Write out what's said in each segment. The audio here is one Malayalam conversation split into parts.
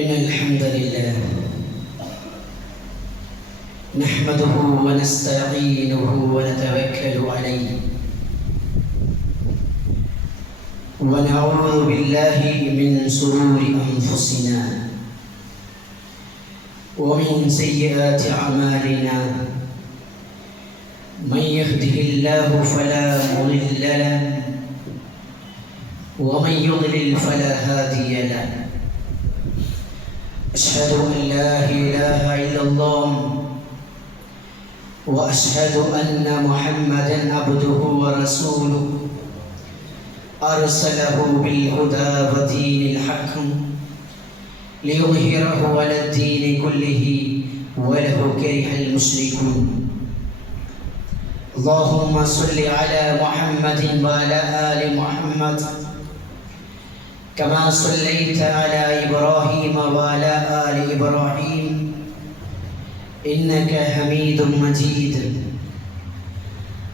إن الحمد لله نحمده ونستعينه ونتوكل عليه ونعوذ بالله من شرور أنفسنا ومن سيئات أعمالنا من يهده الله فلا مضل له ومن يضلل فلا هادي له أشهد أن لا إله إلا الله وأشهد أن محمدًا عبده ورسوله أرسله بالهدى ودين الحق ليظهره على الدين كله ولو كره المشركون اللهم صل على محمد وعلى آل محمد كما صليت على إبراهيم وعلى آل إبراهيم إنك حميد مجيد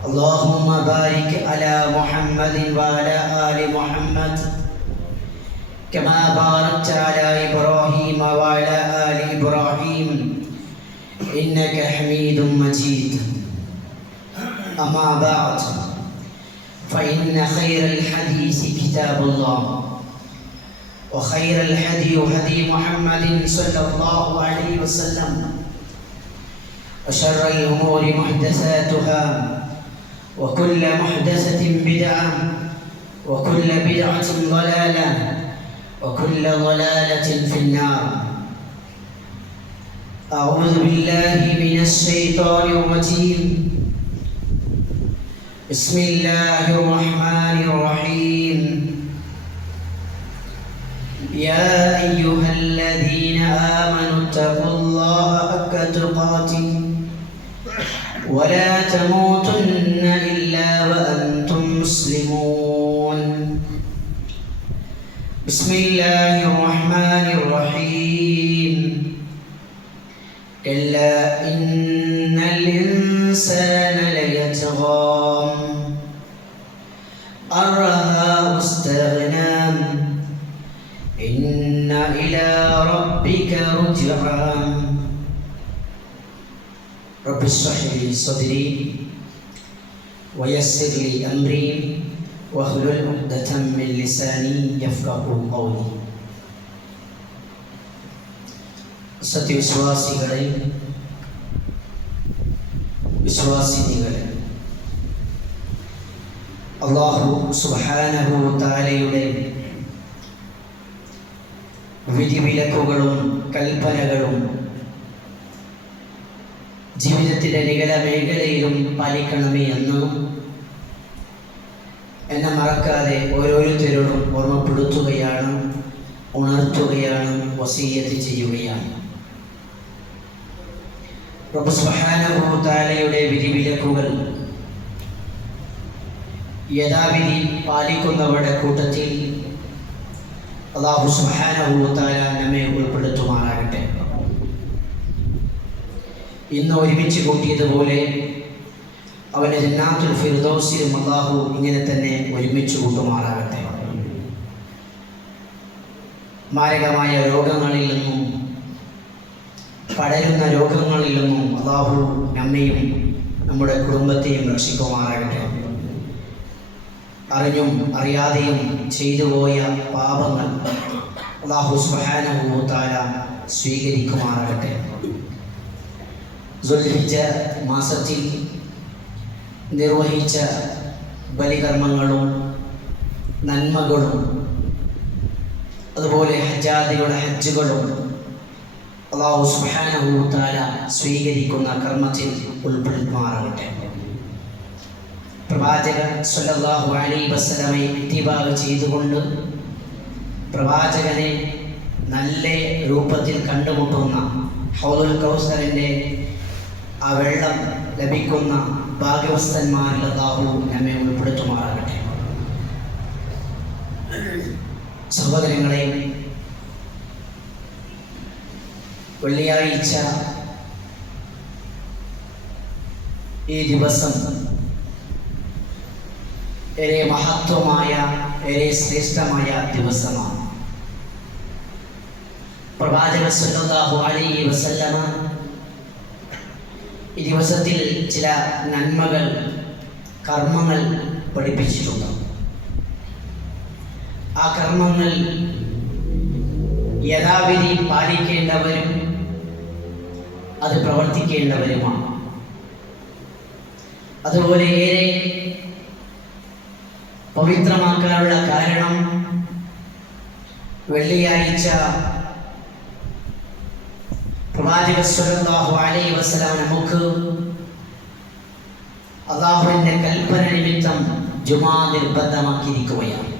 اللهم بارك على محمد وعلى آل محمد كما باركت على إبراهيم وعلى آل إبراهيم إنك حميد مجيد أما بعد فإن خير الحديث كتاب الله وخير الهدي هدي محمد صلى الله عليه وسلم وشر الأمور محدثاتها وكل محدثة بدعة وكل بدعة ضلالة وكل ضلالة في النار أعوذ بالله من الشيطان الرجيم بسم الله الرحمن الرحيم يا أيها الذين آمنوا اتقوا الله حق تقاته ولا تموتن إلا وأنتم مسلمون بسم الله الرحمن الرحيم كلا إن الإنسان ليطغى أن رآه استغنى إن إلى ربك رجعا رب اشرح لي صدري ويسر لي أمري واحلل عقدة من لساني يفقهوا قولي സത്യവിശ്വാസികളെ വിശ്വാസിനികളെ അല്ലാഹു സുബ്ഹാനഹു തആലയുടെ വിധിവിലക്കുകളും കൽപ്പനകളും ജീവിതത്തിൻ്റെ നികല മേഖലയിലും പാലിക്കണമേ എന്ന് എന്നെ മറക്കാതെ ഓരോരുത്തരോടും ഓർമ്മപ്പെടുത്തുകയാണ്, ഉണർത്തുകയാണ്, വസിയ്യത്ത് ചെയ്യുകയാണ്. റബ്ബ് സുബ്ഹാനഹു തആലയുടെ വിധിവിലക്കുകൾ യഥാവിധി പാലിക്കുന്നവരുടെ കൂട്ടത്തിൽ അല്ലാഹു സുബ്ഹാനഹു തആല നമ്മെ ഉൾപ്പെടുത്തുമാറാകട്ടെ. ഇന്ന് ഒരുമിച്ച് കൂട്ടിയതുപോലെ അവൻ്റെ ജന്നാത്തുൽ ഫിർദൗസിലും അല്ലാഹു ഇങ്ങനെ തന്നെ ഒരുമിച്ച് കൂട്ടുമാറാകട്ടെ. മാരകമായ രോഗങ്ങളിൽ നിന്നും പടരുന്ന രോഗങ്ങളിൽ നിന്നും അല്ലാഹു നമ്മെയും നമ്മുടെ കുടുംബത്തെയും രക്ഷിക്കുമാറാകട്ടെ. അറിഞ്ഞും അറിയാതെയും ചെയ്തുപോയ പാപങ്ങൾ അല്ലാഹു സുബ്ഹാനഹു തആല സ്വീകരിക്കുമാറാകട്ടെ. ദുൽഹിജ്ജ മാസത്തിൽ നിർവഹിച്ച ബലികർമ്മങ്ങളും നന്മകളും അതുപോലെ ഹജ്ജാദികളുടെ ഹജ്ജുകളും അല്ലാഹു സുബ്ഹാനഹു തആല സ്വീകരിക്കുന്ന കർമ്മത്തിൽ ഉൾപ്പെടുത്തുമാറാകട്ടെ. പ്രവാചകൻ സ്വല്ലല്ലാഹു അലൈഹി വസല്ലമയെ ഇത്തിബാഅ് ചെയ്തുകൊണ്ട് പ്രവാചകനെ നല്ല രൂപത്തിൽ കണ്ടുമുട്ടുന്ന ഹൗദുൽ കൗസറിൻ്റെ ആ വെള്ളം ലഭിക്കുന്ന ഭാഗ്യവസ്ഥന്മാരിൽ അല്ലാഹു നമ്മെ ഉൾപ്പെടുത്തുമാറാകട്ടെ. സഹോദരങ്ങളെ, വെള്ളിയാഴ്ച ഈ ദിവസം ഏറെ മഹത്വമായ, ഏറെ ശ്രേഷ്ഠമായ ദിവസമാണ്. പ്രവാചകൻ സല്ലല്ലാഹു അലൈഹി വസല്ലമ ഈ ദിവസത്തിൽ ചില നന്മകൾ, കർമ്മങ്ങൾ പഠിപ്പിച്ചിട്ടുണ്ട്. ആ കർമ്മങ്ങൾ യഥാവിധി പാലിക്കേണ്ടവരും അത് പ്രവർത്തിക്കേണ്ടവരുമാണ്. അതുപോലെ ഏറെ പവിത്രമാക്കാനുള്ള കാരണം വെള്ളിയാഴ്ച പ്രവാചകൻ സല്ലല്ലാഹു അലൈഹി വസല്ലം നമുക്ക് അല്ലാഹുവിന്റെ കൽപ്പന നിമിത്തം ജുമാ നിർബന്ധമാക്കിയിരിക്കുകയാണ്.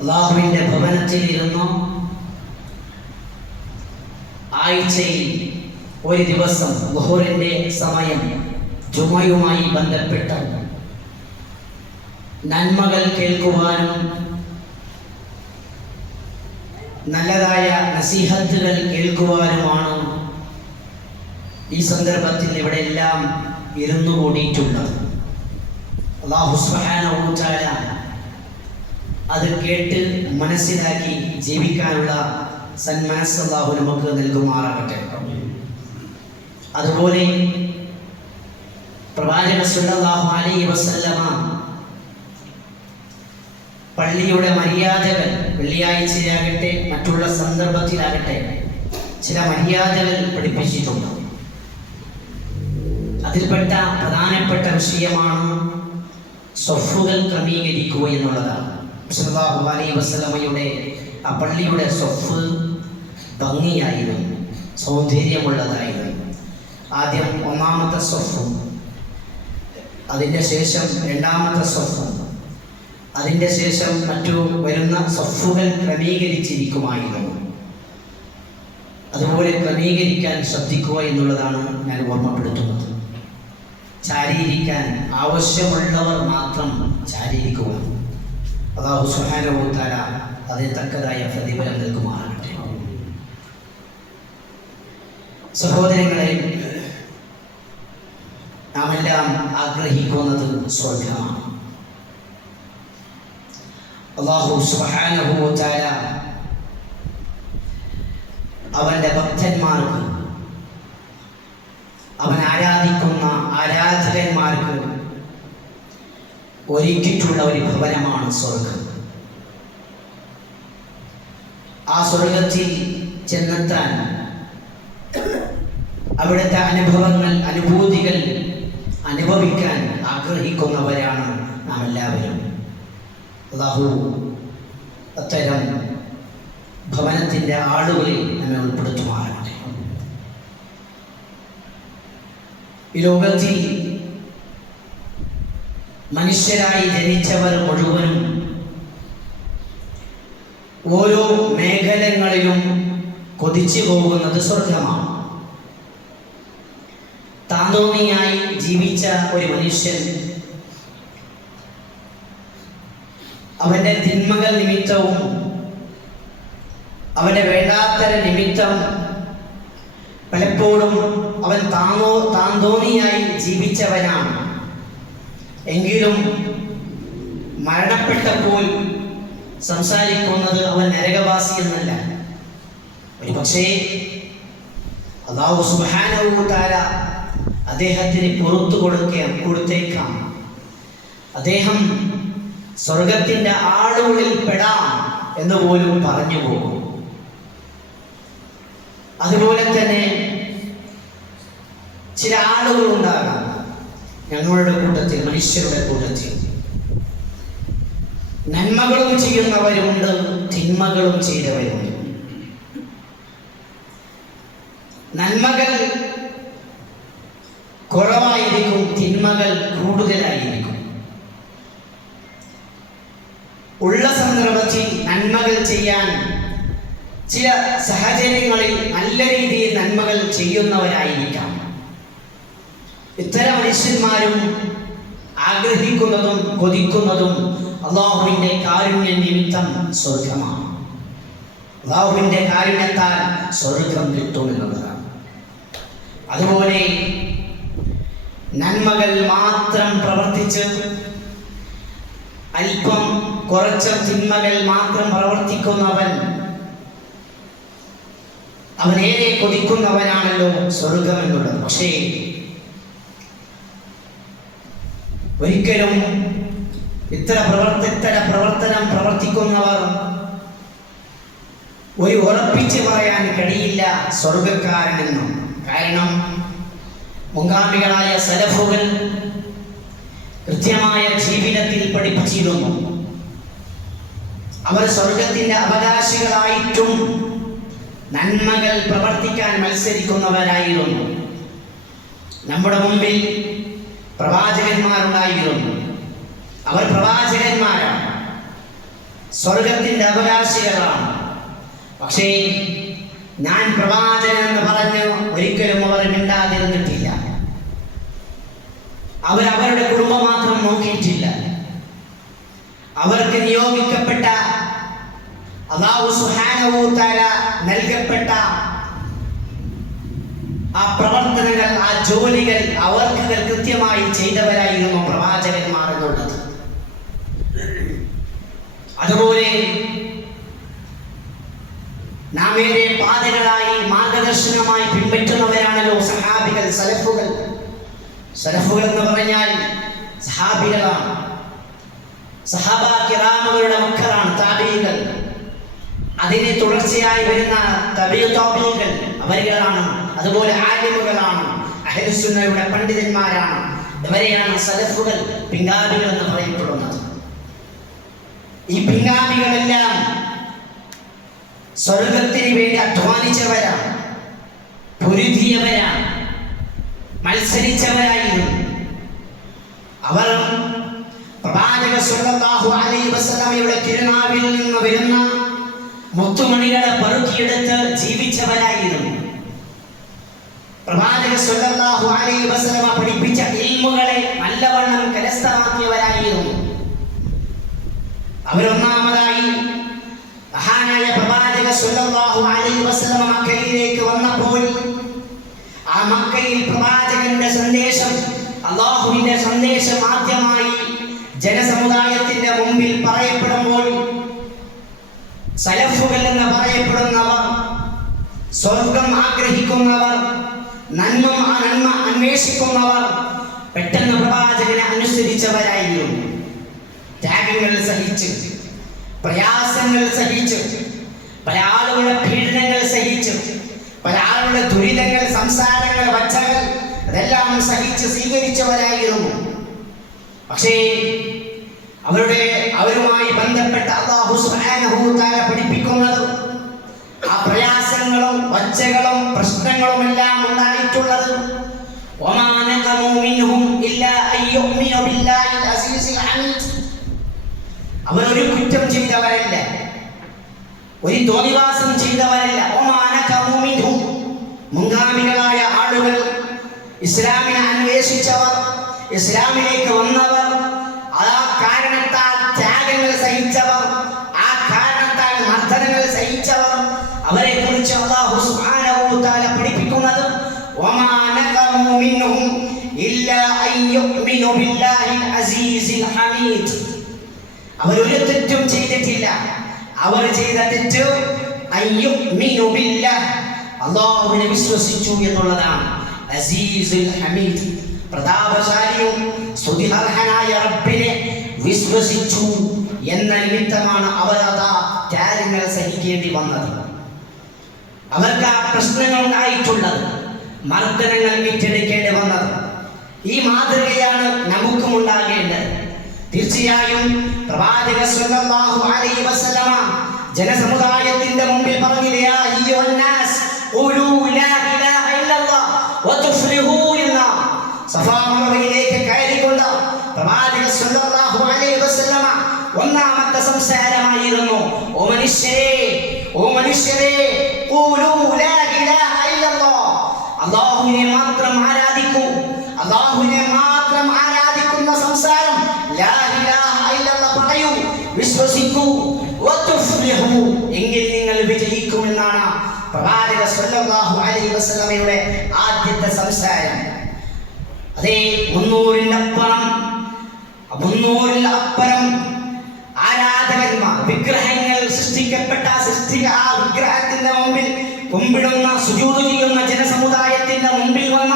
അല്ലാഹുവിന്റെ ഭവനത്തിൽ ഇരുന്ന് ആഴ്ചയിൽ ഒരു ദിവസം ളുഹറിന്റെ സമയം ജുമയുമായി ബന്ധപ്പെട്ട നന്മകൾ കേൾക്കുവാനും നല്ലതായ നസീഹത്തുകൾ കേൾക്കുവാനുമാണ് ഈ സന്ദർഭത്തിൽ ഇവിടെ എല്ലാം ഇരുന്നു കൂടിയിട്ടുള്ളത്. അല്ലാഹു സുബ്ഹാനഹു വ തആല അത് കേട്ട് മനസ്സിലാക്കി ജീവിക്കാനുള്ള സന്മനസ് അല്ലാഹു നമുക്ക് നൽകുമാറാകട്ടെ. അതുപോലെ പ്രവാചകൻ സല്ലല്ലാഹു അലൈഹി വസല്ലമ പള്ളിയുടെ മര്യാദകൾ, വെള്ളിയാഴ്ചയാകട്ടെ മറ്റുള്ള സന്ദർഭത്തിലാകട്ടെ, ചില മര്യാദകൾ പഠിപ്പിച്ചിട്ടുണ്ട്. അതിൽപ്പെട്ട പ്രധാനപ്പെട്ട വിഷയമാണ് സ്വഫുകൾ ക്രമീകരിക്കുക എന്നുള്ളതാണ്. സല്ലല്ലാഹു അലൈഹി വസല്ലമയുടെ ആ പള്ളിയുടെ സ്വഫ് ഭംഗിയായിരുന്നു, സൗന്ദര്യമുള്ളതായിരുന്നു. ആദ്യം ഒന്നാമത്തെ സ്വഫും, അതിൻ്റെ ശേഷം രണ്ടാമത്തെ സ്വഫും, അതിൻ്റെ ശേഷം മറ്റു വരുന്ന സ്വഫുകൾ ക്രമീകരിച്ചിരിക്കുമായിരുന്നു. അതുപോലെ ക്രമീകരിക്കാൻ ശ്രദ്ധിക്കുക എന്നുള്ളതാണ് ഞാൻ ഓർമ്മപ്പെടുത്തുന്നത്. ചാരിയിരിക്കാൻ ആവശ്യമുള്ളവർ മാത്രം ചാരിയിരിക്കുക. അല്ലാഹു സുബ്ഹാനഹു വ തആല അതിന് തക്കതായ പ്രതിഫലം നൽകുമാറാകട്ടെ. സഹോദരങ്ങളെ, നാമെല്ലാം ആഗ്രഹിക്കുന്നത് സ്വർഗമാണ്. അല്ലാഹു സുബ്ഹാനഹു വ തആല അവന്റെ ഭക്തന്മാർക്ക്, അവൻ ആരാധിക്കുന്ന ആരാധകന്മാർക്ക് ഒരുക്കിയിട്ടുള്ള ഒരു ഭവനമാണ് സ്വർഗം. ആ സ്വർഗത്തിൽ ചെന്നെത്താൻ അവിടുത്തെ അനുഭവങ്ങൾ, അനുഭൂതികൾ അനുഭവിക്കാൻ ആഗ്രഹിക്കുന്നവരാണ് നാം എല്ലാവരും. അല്ലാഹു അത്തരം ഭവനത്തിൻ്റെ ആളുകളിൽ നമ്മെ ഉൾപ്പെടുത്തുമാറാകട്ടെ. ഈ ലോകത്തിൽ മനുഷ്യരായി ജനിച്ചവർ മുഴുവനും ഓരോ മേഖലകളിലും കൊതിച്ചു പോകുന്നത് സ്വർഗമാണ്. താന്തോന്നിയായി ജീവിച്ച ഒരു മനുഷ്യൻ അവന്റെ തിന്മകൾ നിമിത്തവും അവന്റെ വേണ്ടാത്തര നിമിത്തം പലപ്പോഴും അവൻ താന്തോന്നിയായി ജീവിച്ചവനാണ്. എങ്കിലും മരണപ്പെട്ടപ്പോൾ സംസാരിക്കുന്നത് അവൻ നരകവാസി എന്നല്ല. ഒരു പക്ഷേ അല്ലാഹു സുബ്ഹാനഹു വ തആല അദ്ദേഹത്തിന് പുറത്തു കൊടുത്തേക്കാം. അദ്ദേഹം സ്വർഗത്തിന്റെ ആളുകളിൽ പെടാം എന്ന് പോലും പറഞ്ഞു പോകും. അതുപോലെ തന്നെ ചില ആളുകൾ ഉണ്ടാകാം ഞങ്ങളുടെ കൂട്ടത്തിൽ, മനുഷ്യരുടെ കൂട്ടത്തിൽ നന്മകളും ചെയ്യുന്നവരുണ്ട്, തിന്മകളും ചെയ്തവരുണ്ട്. നന്മകൾ കുറവായിരിക്കും, തിന്മകൾ കൂടുതലായിരിക്കും. ഉള്ള സന്ദർഭത്തിൽ നന്മകൾ ചെയ്യാൻ ചില സാഹചര്യങ്ങളിൽ നല്ല രീതിയിൽ നന്മകൾ ചെയ്യുന്നവരായിരിക്കാം. ഇത്തരം മനുഷ്യന്മാരും ആഗ്രഹിക്കുന്നതും കൊതിക്കുന്നതും അല്ലാഹുവിൻ്റെ കാരുണ്യ നിമിത്തം സ്വർഗമാണ്. അല്ലാഹുവിൻ്റെ കാരുണ്യത്താൽ സ്വർഗം കിട്ടുമെന്നുള്ളതാണ്. അതുപോലെ നന്മകൾ മാത്രം പ്രവർത്തിച്ച് അല്പം കുറച്ച് തിന്മകൾ മാത്രം പ്രവർത്തിക്കുന്നവൻ അവനേറെ കൊതിക്കുന്നവനാണല്ലോ സ്വർഗം എന്നുള്ളത്. പക്ഷേ ഒരിക്കലും ഇത്തരം പ്രവർത്തനം പ്രവർത്തിക്കുന്നവർ ഒരു ഉറപ്പിച്ച് പറയാൻ കഴിയില്ല സ്വർഗക്കാരനെന്നും. കാരണം മുൻഗാമികളായ സലഫുകൾ കൃത്യമായ ജീവിതത്തിൽ പഠിപ്പിച്ചിരുന്നു. അവർ സ്വർഗത്തിന്റെ അവകാശികളായിട്ടും നന്മകൾ പ്രവർത്തിക്കാൻ മത്സരിക്കുന്നവരായിരുന്നു. നമ്മുടെ മുമ്പിൽ പ്രവാചകന്മാരുണ്ടായിരുന്നു. അവർ പ്രവാചകന്മാരാണ്, സ്വർഗത്തിന്റെ അവകാശികളാണ്. പക്ഷേ ഞാൻ പ്രവാചകൻ എന്ന് പറഞ്ഞ് ഒരിക്കലും അവർ മിണ്ടാതിരുന്നിട്ടില്ല. അവരവരുടെ കുടുംബം മാത്രം നോക്കിയിട്ടില്ല. അവർക്ക് നിയോഗിക്കപ്പെട്ട അല്ലാഹു സുബ്ഹാനഹു വ തആല നൽകപ്പെട്ട ആ പ്രവർത്തനങ്ങൾ, ആ ജോലികൾ അവർക്ക് കൃത്യമായി ചെയ്തവരായിരുന്നു പ്രവാചകന്മാർ എന്നുള്ളത്. അതുപോലെ നാം ഏറെ പാതകളായി മാർഗദർശനമായി പിൻപറ്റുന്നവരാണല്ലോ സഹാബികൾ, സലഫുകൾ. സലഫുകൾ എന്ന് പറഞ്ഞാൽ സഹാബികളാണ്, സഹാബ കിറാമുകളുടെ മക്കളാണ് താബീകൾ. അതിന് തുടർച്ചയായി വരുന്ന തബീഉകൾ അവരുകളാണ്. അതുപോലെ ആലിമുകളാണ്, അഹ്ലുസുന്നയുടെ പണ്ഡിതന്മാരാണ്. ഇവരെയാണ് സലഫുകൾ, പിൻഗാമികൾ എന്ന് പറയപ്പെടുന്നത്. ഈ പിൻഗാമികളെല്ലാം സ്വർഗത്തിന് വേണ്ടി അധ്വാനിച്ചവരാണ്, പൊരുതിയവരാണ്, മത്സരിച്ചവരായിരുന്നു. അവർ പ്രവാചക സ്വല്ലല്ലാഹു അലൈഹി വസല്ലമയുടെ തിരുനാവിൽ നിന്ന് വരുന്ന മുത്തുമണികളെ പെറുക്കിയെടുത്ത് ജീവിച്ചവരായിരുന്നു. പ്രവാചക സ്വല്ലല്ലാഹു അലൈഹി വസല്ലമ പഠിപ്പിച്ച ഇൽമുകളെ നല്ലവണ്ണം കരസ്ഥമാക്കിയവരായിരുന്നു. അവരൊന്നാമതായി മഹാനായ പ്രവാചക സ്വല്ലല്ലാഹു അലൈഹി വസല്ലമ മക്കയിലേക്ക് വന്നപ്പോൾ ആ മക്കയിൽ പ്രവാചകന്റെ സന്ദേശം, അല്ലാഹുവിന്റെ സന്ദേശം ആദ്യമായി ജനസമുദായത്തിന്റെ മുമ്പിൽ പറയപ്പെടുമ്പോൾ സലഫുകൾ എന്ന് പറയപ്പെടുന്നവർ, സ്വർഗം ആഗ്രഹിക്കുന്നവർ, നന്മ അന്വേഷിക്കുന്നവർ പെട്ടെന്ന് പ്രവാചകനെ അനുസരിച്ചവരായിരുന്നു. ത്യാഗങ്ങൾ സഹിച്ച്, പ്രയാസങ്ങൾ സഹിച്ച്, പല ആളുകളുടെ പീഡനങ്ങൾ സഹിച്ച്, പല ആളുകളുടെ ദുരിതങ്ങൾ, സംസാരങ്ങൾ, വച്ചകൾ അതെല്ലാം സഹിച്ച് സ്വീകരിച്ചവരായിരുന്നു. പക്ഷേ അവരുമായി ബന്ധപ്പെട്ട അല്ലാഹു സുബ്ഹാനഹു വ തആല പഠിപ്പിക്കുന്നത് ആ പ്രയാസങ്ങളും വച്ചകളും പ്രശ്നങ്ങളും എല്ലാം ഉണ്ടായിട്ടുള്ളത് വമാ നഖമു മിൻഹും ഇല്ലാ അയ്യുമിനു ബില്ലാഹിൽ അസീസിൽ ഹമീദ്. അവരൊരു കുറ്റം ചെയ്തവരല്ല, ഒരു തോന്നിവാസം ചെയ്തവരല്ല. വമാ നഖമു മിൻഹും, മുൻഗാമികളായ ആളുകൾ, ഇസ്ലാമിനെ അന്വേഷിച്ചവർ, ഇസ്ലാമിലേക്ക് വന്നവർ, ആ കാരണത്താൽ ത്യാഗങ്ങൾ സഹിച്ചവർ, ആ കാരണത്താൽ മർദ്ദനങ്ങൾ സഹിച്ചവർ, അവരെ കുറിച്ച് അല്ലാഹു സുബ്ഹാനഹു വ തആല പഠിപ്പിക്കുന്നത് വമാ നഖമു മിൻഹും ഇല്ലാ അയ്യുമിനു ബില്ലാഹിൽ അസീസിൽ ഹമീദ്. അവരൊരു തെറ്റും ചെയ്തിട്ടില്ല. അവർ ചെയ്ത തെറ്റ് അയ്യുമിനു ബില്ലാഹ്, അല്ലാഹുവിനെ വിശ്വസിച്ചു എന്നുള്ളതാണ്. അസീസുൽ ഹമീദ്, പ്രതാപശാലിയും സ്തുതിഹർഹനായ റബ്ബിനെ വിശ്വസിച്ചു എന്ന നിമിത്തമാണ് അവർ ത്യാഗങ്ങൾ സഹിക്കേണ്ടി വന്നത്. അവർക്ക് ആ പ്രശ്നങ്ങൾ ഉണ്ടായിട്ടുള്ളത്, മർദ്ദനങ്ങൾ ഏറ്റെടുക്കേണ്ടി വന്നത്. ഈ മാതൃകയാണ് നമുക്കും ഉണ്ടാകേണ്ടത്. തീർച്ചയായും പ്രവാചക സ്വല്ലല്ലാഹു അലൈഹി വസല്ലമ ജനസമുദായത്തിന്റെ മുമ്പിൽ പറഞ്ഞില്ലേ, യാ അയ്യുഹന്നാസ് ഖൂലൂ ലാ ഇലാഹ ഇല്ലല്ലാഹ് വതുഫ്ലിഹൂ എന്ന സഫാ മർവയിലേക്ക് കയറിക്കൊണ്ട് പ്രവാചക സ്വല്ലല്ലാഹു അലൈഹി വസല്ലമ ഒന്നാമത്തെ സംസാരമായിരുന്നു, ഓ മനുഷ്യരേ ഖൂലൂ ലാ ഇലാഹ ഇല്ലല്ലാഹ്, അല്ലാഹുവിനെ മാത്രം ആരാധിക്കൂ. അല്ലാഹുവിനെ മാത്രം ആരാധിക്കുന്ന സംസാരം ലാ ഇലാഹ ഇല്ലല്ലാഹ് പറയൂ, വിശ്വസിക്കൂ. വതുഫ്ലിഹൂ, എങ്കിൽ നിങ്ങൾ വിജയിക്കുമെന്നാണ് പ്രവാചക പ്രവാചക സ്വല്ലല്ലാഹു അലൈഹി വസല്ലമയുടെ ആദ്യത്തെ സംസാരം. അതേ 300-ലപ്പുറം ആരാധകന്മാർ, വിഗ്രഹങ്ങൾ സൃഷ്ടിക്കപ്പെട്ട ആ വിഗ്രഹത്തിന്റെ മുമ്പിൽ കുമ്പിടുന്ന, സുജൂദ് ചെയ്യുന്ന ജനസമുദായത്തിന്റെ മുമ്പിൽ വന്ന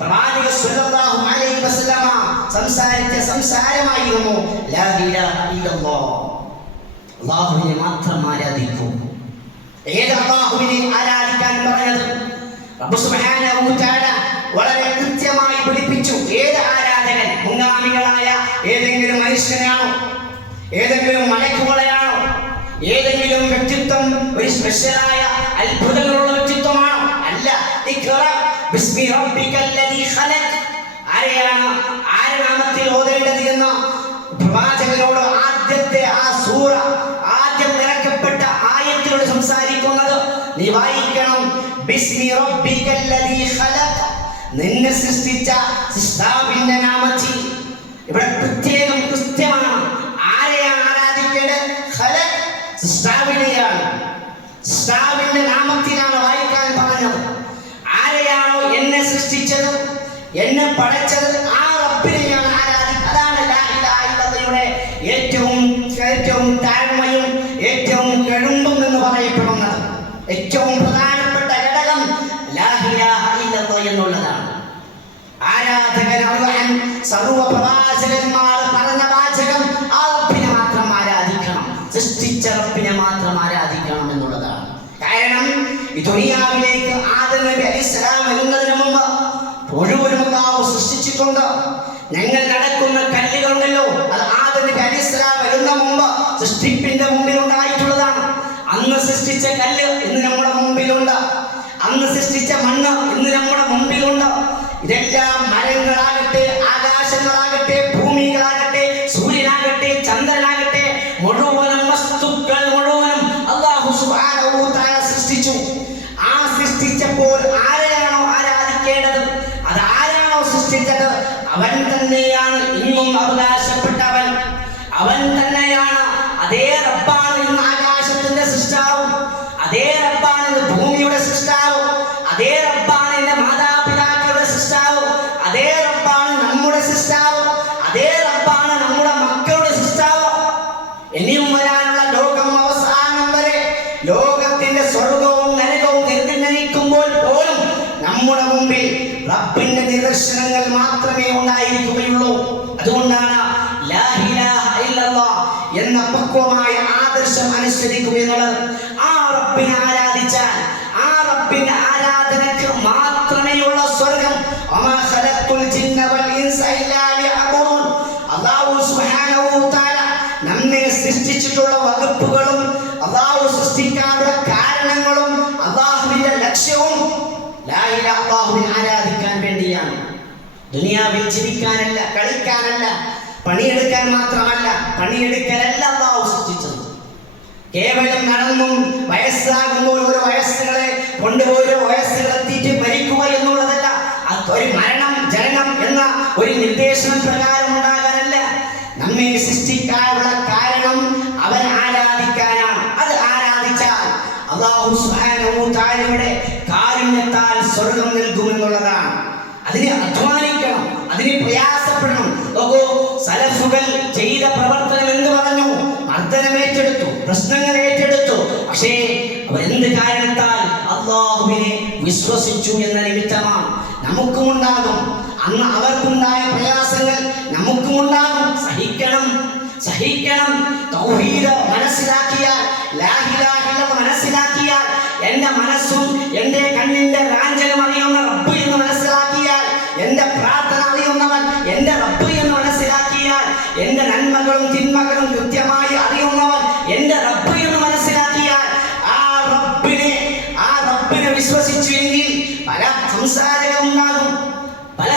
പ്രവാചക സ്വല്ലല്ലാഹു അലൈഹി വസല്ലമ സംസാരിച്ച സംസാരമായിരുന്നു ലാ ഇലാഹ ഇല്ലല്ലാഹ്. അല്ലാഹുവിനെ മാത്രം ആരാധിക്കൂ. ഏത് അല്ലാഹുവിനെ ആരാധിക്കാൻ പറഞ്ഞത്? റബ്ബ് സുബ്ഹാനഹു വ തആല വളരെ കൃത്യമായി പഠിപ്പിച്ചു. ഏത് ആരാധകൻ? മുൻഗാമികളായ ഏതെങ്കിലും മനുഷ്യനാണോ? ഏതെങ്കിലും മലക്കുകളെയാണോ? ഏതെങ്കിലും വ്യക്തിത്വം, ഒരു സ്പെഷ്യലായ അത്ഭുതങ്ങളുള്ള വ്യക്തിത്വമാണോ? അല്ല. ഇഖ്റ ബിസ്മി റബ്ബിക്കല്ലദീ ഖലഖ്. ആരെയാണ് നാമത്തിൽ ഓതേണ്ടത് എന്ന് പ്രവാചകനോട് ആദ്യത്തെ ആ സൂറ, ആദ്യം ഇറക്കപ്പെട്ട ആയത്തിലൂടെ സംസാരിക്കുന്നത്. നീ വായിക്കണം, ബിസ്മി റബ്ബിക്കല്ലദീ ഖലഖ്, നിന്നെ സൃഷ്ടിച്ച സൃഷ്ടാവിന്റെ നാമത്തിൽ. ഇവിടെ പ്രത്യേകം കൃത്യമാണ് ആരെയാണ് ആരാധിക്കേണ്ടത്? ഖലഖ്, സൃഷ്ടാവിനെയാണ്. സൃഷ്ടാവിന്റെ നാമത്തിലാണ് വായിക്കാൻ പറഞ്ഞത്. ആരെയാണോ എന്നെ സൃഷ്ടിച്ചത്, എന്നെ പടച്ചത്, ആ റബ്ബിനെയാണ് ആരാധിക്കുക. അതാണ് ലാ ഇലാഹ ഇല്ലല്ലാഹയുടെ ഏറ്റവും താഴ്മയും ഏറ്റവും കഴുമ്പും എന്ന് പറയപ്പെടുന്നത്. ഏറ്റവും പ്രധാനപ്പെട്ട ഘടകം ലാ ഇലാഹ ഇല്ലല്ലാഹ് എന്നുള്ളതാണ്. ആരാധകൻ അല്ലാഹൻ സർവ്വ പ്രവാചകന്മാർ പറഞ്ഞ വാചകം ആ റബ്ബിനെ മാത്രം ആരാധിക്കണം, സൃഷ്ടിച്ച റബ്ബിനെ മാത്രം ആരാധിക്കണം എന്നുള്ളതാണ്. കാരണം ഈ ദുനിയാവിലേക്ക് ആദം നബി അലൈഹിസ്സലാം വരുന്നതിന് മുമ്പ് മുഴുവനും അല്ലാഹു സൃഷ്ടിച്ചിട്ടുണ്ട്. ഞങ്ങൾ നടക്കുന്ന കല്ലുകളുണ്ടല്ലോ, അത് ആദം നബി അലൈഹിസ്സലാം വരുന്ന മുമ്പ് സൃഷ്ടിപ്പിന്റെ മുമ്പിൽ ഉണ്ടായിട്ടുള്ളതാണ്. അന്ന് സൃഷ്ടിച്ച കല്ല് ഇന്ന് നമ്മുടെ മുമ്പിലുണ്ട്. അന്ന് സൃഷ്ടിച്ച മണ്ണ് ഇന്ന് നമ്മുടെ മുമ്പിലുണ്ട്. ഇതെല്ലാം മരങ്ങളാകട്ടെ, ആകാശങ്ങളാകട്ടെ, ഭൂമികളാകട്ടെ, സൂര്യനാകട്ടെ, ചന്ദ്രനാകട്ടെ, മുഴുവനും വസ്തുക്കൾ മുഴുവനും അല്ലാഹു സുബ്ഹാനഹു വ തആല സൃഷ്ടിച്ചു. ആ സൃഷ്ടിച്ചപ്പോൾ ആരെയാണോ ആരാധിക്കേണ്ടത്, അത് ആരാണോ സൃഷ്ടിച്ചത്, അവൻ തന്നെയാണ് ഇന്നും അവകാശപ്പെട്ടവൻ. അവൻ തന്നെയാണ്. അതേ റബ്ബാണ് ഇന്ന് ആകാശത്തിന്റെ സൃഷ്ടാവ്. അതേ റബ്ബാണ് ഇന്ന് ഭൂമിയുടെ സൃഷ്ടാവ്. അതേ റബ്ബാണ് ഇന്ന് മാതാപിതാക്കളുടെ സൃഷ്ടാവ്. അതേ റബ്ബാണ് നമ്മുടെ സൃഷ്ടാവ്. അതേ റബ്ബാണ് നമ്മുടെ മക്കളുടെ സൃഷ്ടാവ്. ഇനിയും വരാനുള്ള ലോകം അവസാനം വരെ ലോകത്തിന്റെ സ്വർഗവും നരകവും നിർണ്ണയിക്കുമ്പോൾ പോലും നമ്മുടെ മുമ്പിൽ റബ്ബിന്റെ നിദർശനങ്ങൾ മാത്രമേ ഉണ്ടായിരിക്കുകയുള്ളൂ. അതുകൊണ്ടാണ് ലാ ഇലാഹ ഇല്ലല്ലാഹ് എന്ന പക്വമായ ആദർശം അനുസരിക്കുക എന്നുള്ളത്. ആ റബ്ബിനെ ആരാധിച്ചാൽ, ആ റബ്ബിന്റെ ആരാധനയ്ക്ക് മാത്രമേയുള്ള സ്വർഗം. വമാ ഖലഖ്തുൽ ജിന്ന വൽ ഇൻസ ഇല്ലാ ലിയഅ്ബുദൂൻ. അല്ലാഹു സുബ്ഹാനഹു വ തആല നമ്മെ സൃഷ്ടിച്ചിട്ടുള്ള വകുപ്പുകളും അല്ലാഹു സൃഷ്ടിക്കാനുള്ള കാരണങ്ങളും അല്ലാഹുവിന്റെ ലക്ഷ്യവും ലാ ഇലാഹ അല്ലാഹുവിനെ ആരാധിക്കാൻ വേണ്ടിയാണ്. ദുനിയാവിൽ ജീവിക്കാനല്ല, കളിക്കാനല്ല, പണിയെടുക്കാൻ മാത്രമല്ല. പണിയെടുക്കാനല്ല അല്ലാഹു സൃഷ്ടിച്ചത്. കേവലം നടന്നും വയസ്സാകുമ്പോൾ ഒരു വയസ്സുകളെ കൊണ്ടുപോയി വയസ്സുകളെത്തിയിട്ട് മരിക്കുക എന്നുള്ളതല്ല. ഒരു മരണം, ജനനം എന്ന ഒരു നിർദ്ദേശം പ്രകാരം ഉണ്ടാകാനല്ല. നമ്മെ സൃഷ്ടിക്കാനുള്ള കാരണം അവൻ ആരാധിക്കാനാണ്. അത് ആരാധിച്ചാൽ അല്ലാഹു സുബ്ഹാനഹു വ തആലയുടെ കാരുണ്യത്താൽ സ്വർഗം നൽകുമെന്നുള്ളതാണ്. അതിനെ അധ്വാനിക്കണം, അതിനെ പ്രയാസപ്പെടണം. നോക്കൂ, സലഫുകൾ ചെയ്ത പ്രവർത്തനം എന്ത് പറഞ്ഞു? മർദ്ദനം ഏറ്റെടുത്തു, പ്രശ്നങ്ങൾ ഏറ്റെടുത്തു. പക്ഷേ അവരെന്ത് കാരണത്താൽ? അല്ലാഹുവിനെ വിശ്വസിച്ചു എന്ന നിമിത്തമാണ്. നമുക്കുമുണ്ടാകും അന്ന് അവർക്കുണ്ടായ പ്രയാസങ്ങൾ, നമുക്കുമുണ്ടാകും. സഹിക്കണം. തൗഹീദ് മനസ്സിലാക്കിയാൽ, ലാ ഇലാഹ ഇല്ലല്ലാഹ് മനസ്സിലാക്കിയാൽ, എന്റെ മനസ്സും എന്റെ കണ്ണിന്റെ റാഞ്ചലും അറിയുന്ന റബ്ബ് എന്ന് മനസ്സിലാക്കിയാൽ, എന്റെ പ്രാർത്ഥന അറിയുന്നവൻ എന്റെ റബ്ബ് എന്ന് മനസ്സിലാക്കിയാൽ, എന്റെ നന്മകളും തിന്മകളും കൃത്യമായി അറിയുന്നവൻ എന്റെ റബ്ബ് എന്ന് മനസ്സിലാക്കിയാൽ, ആ റബ്ബിനെ വിശ്വസിച്ചുവെങ്കിൽ പല സംസാരങ്ങളുണ്ടാകും, പല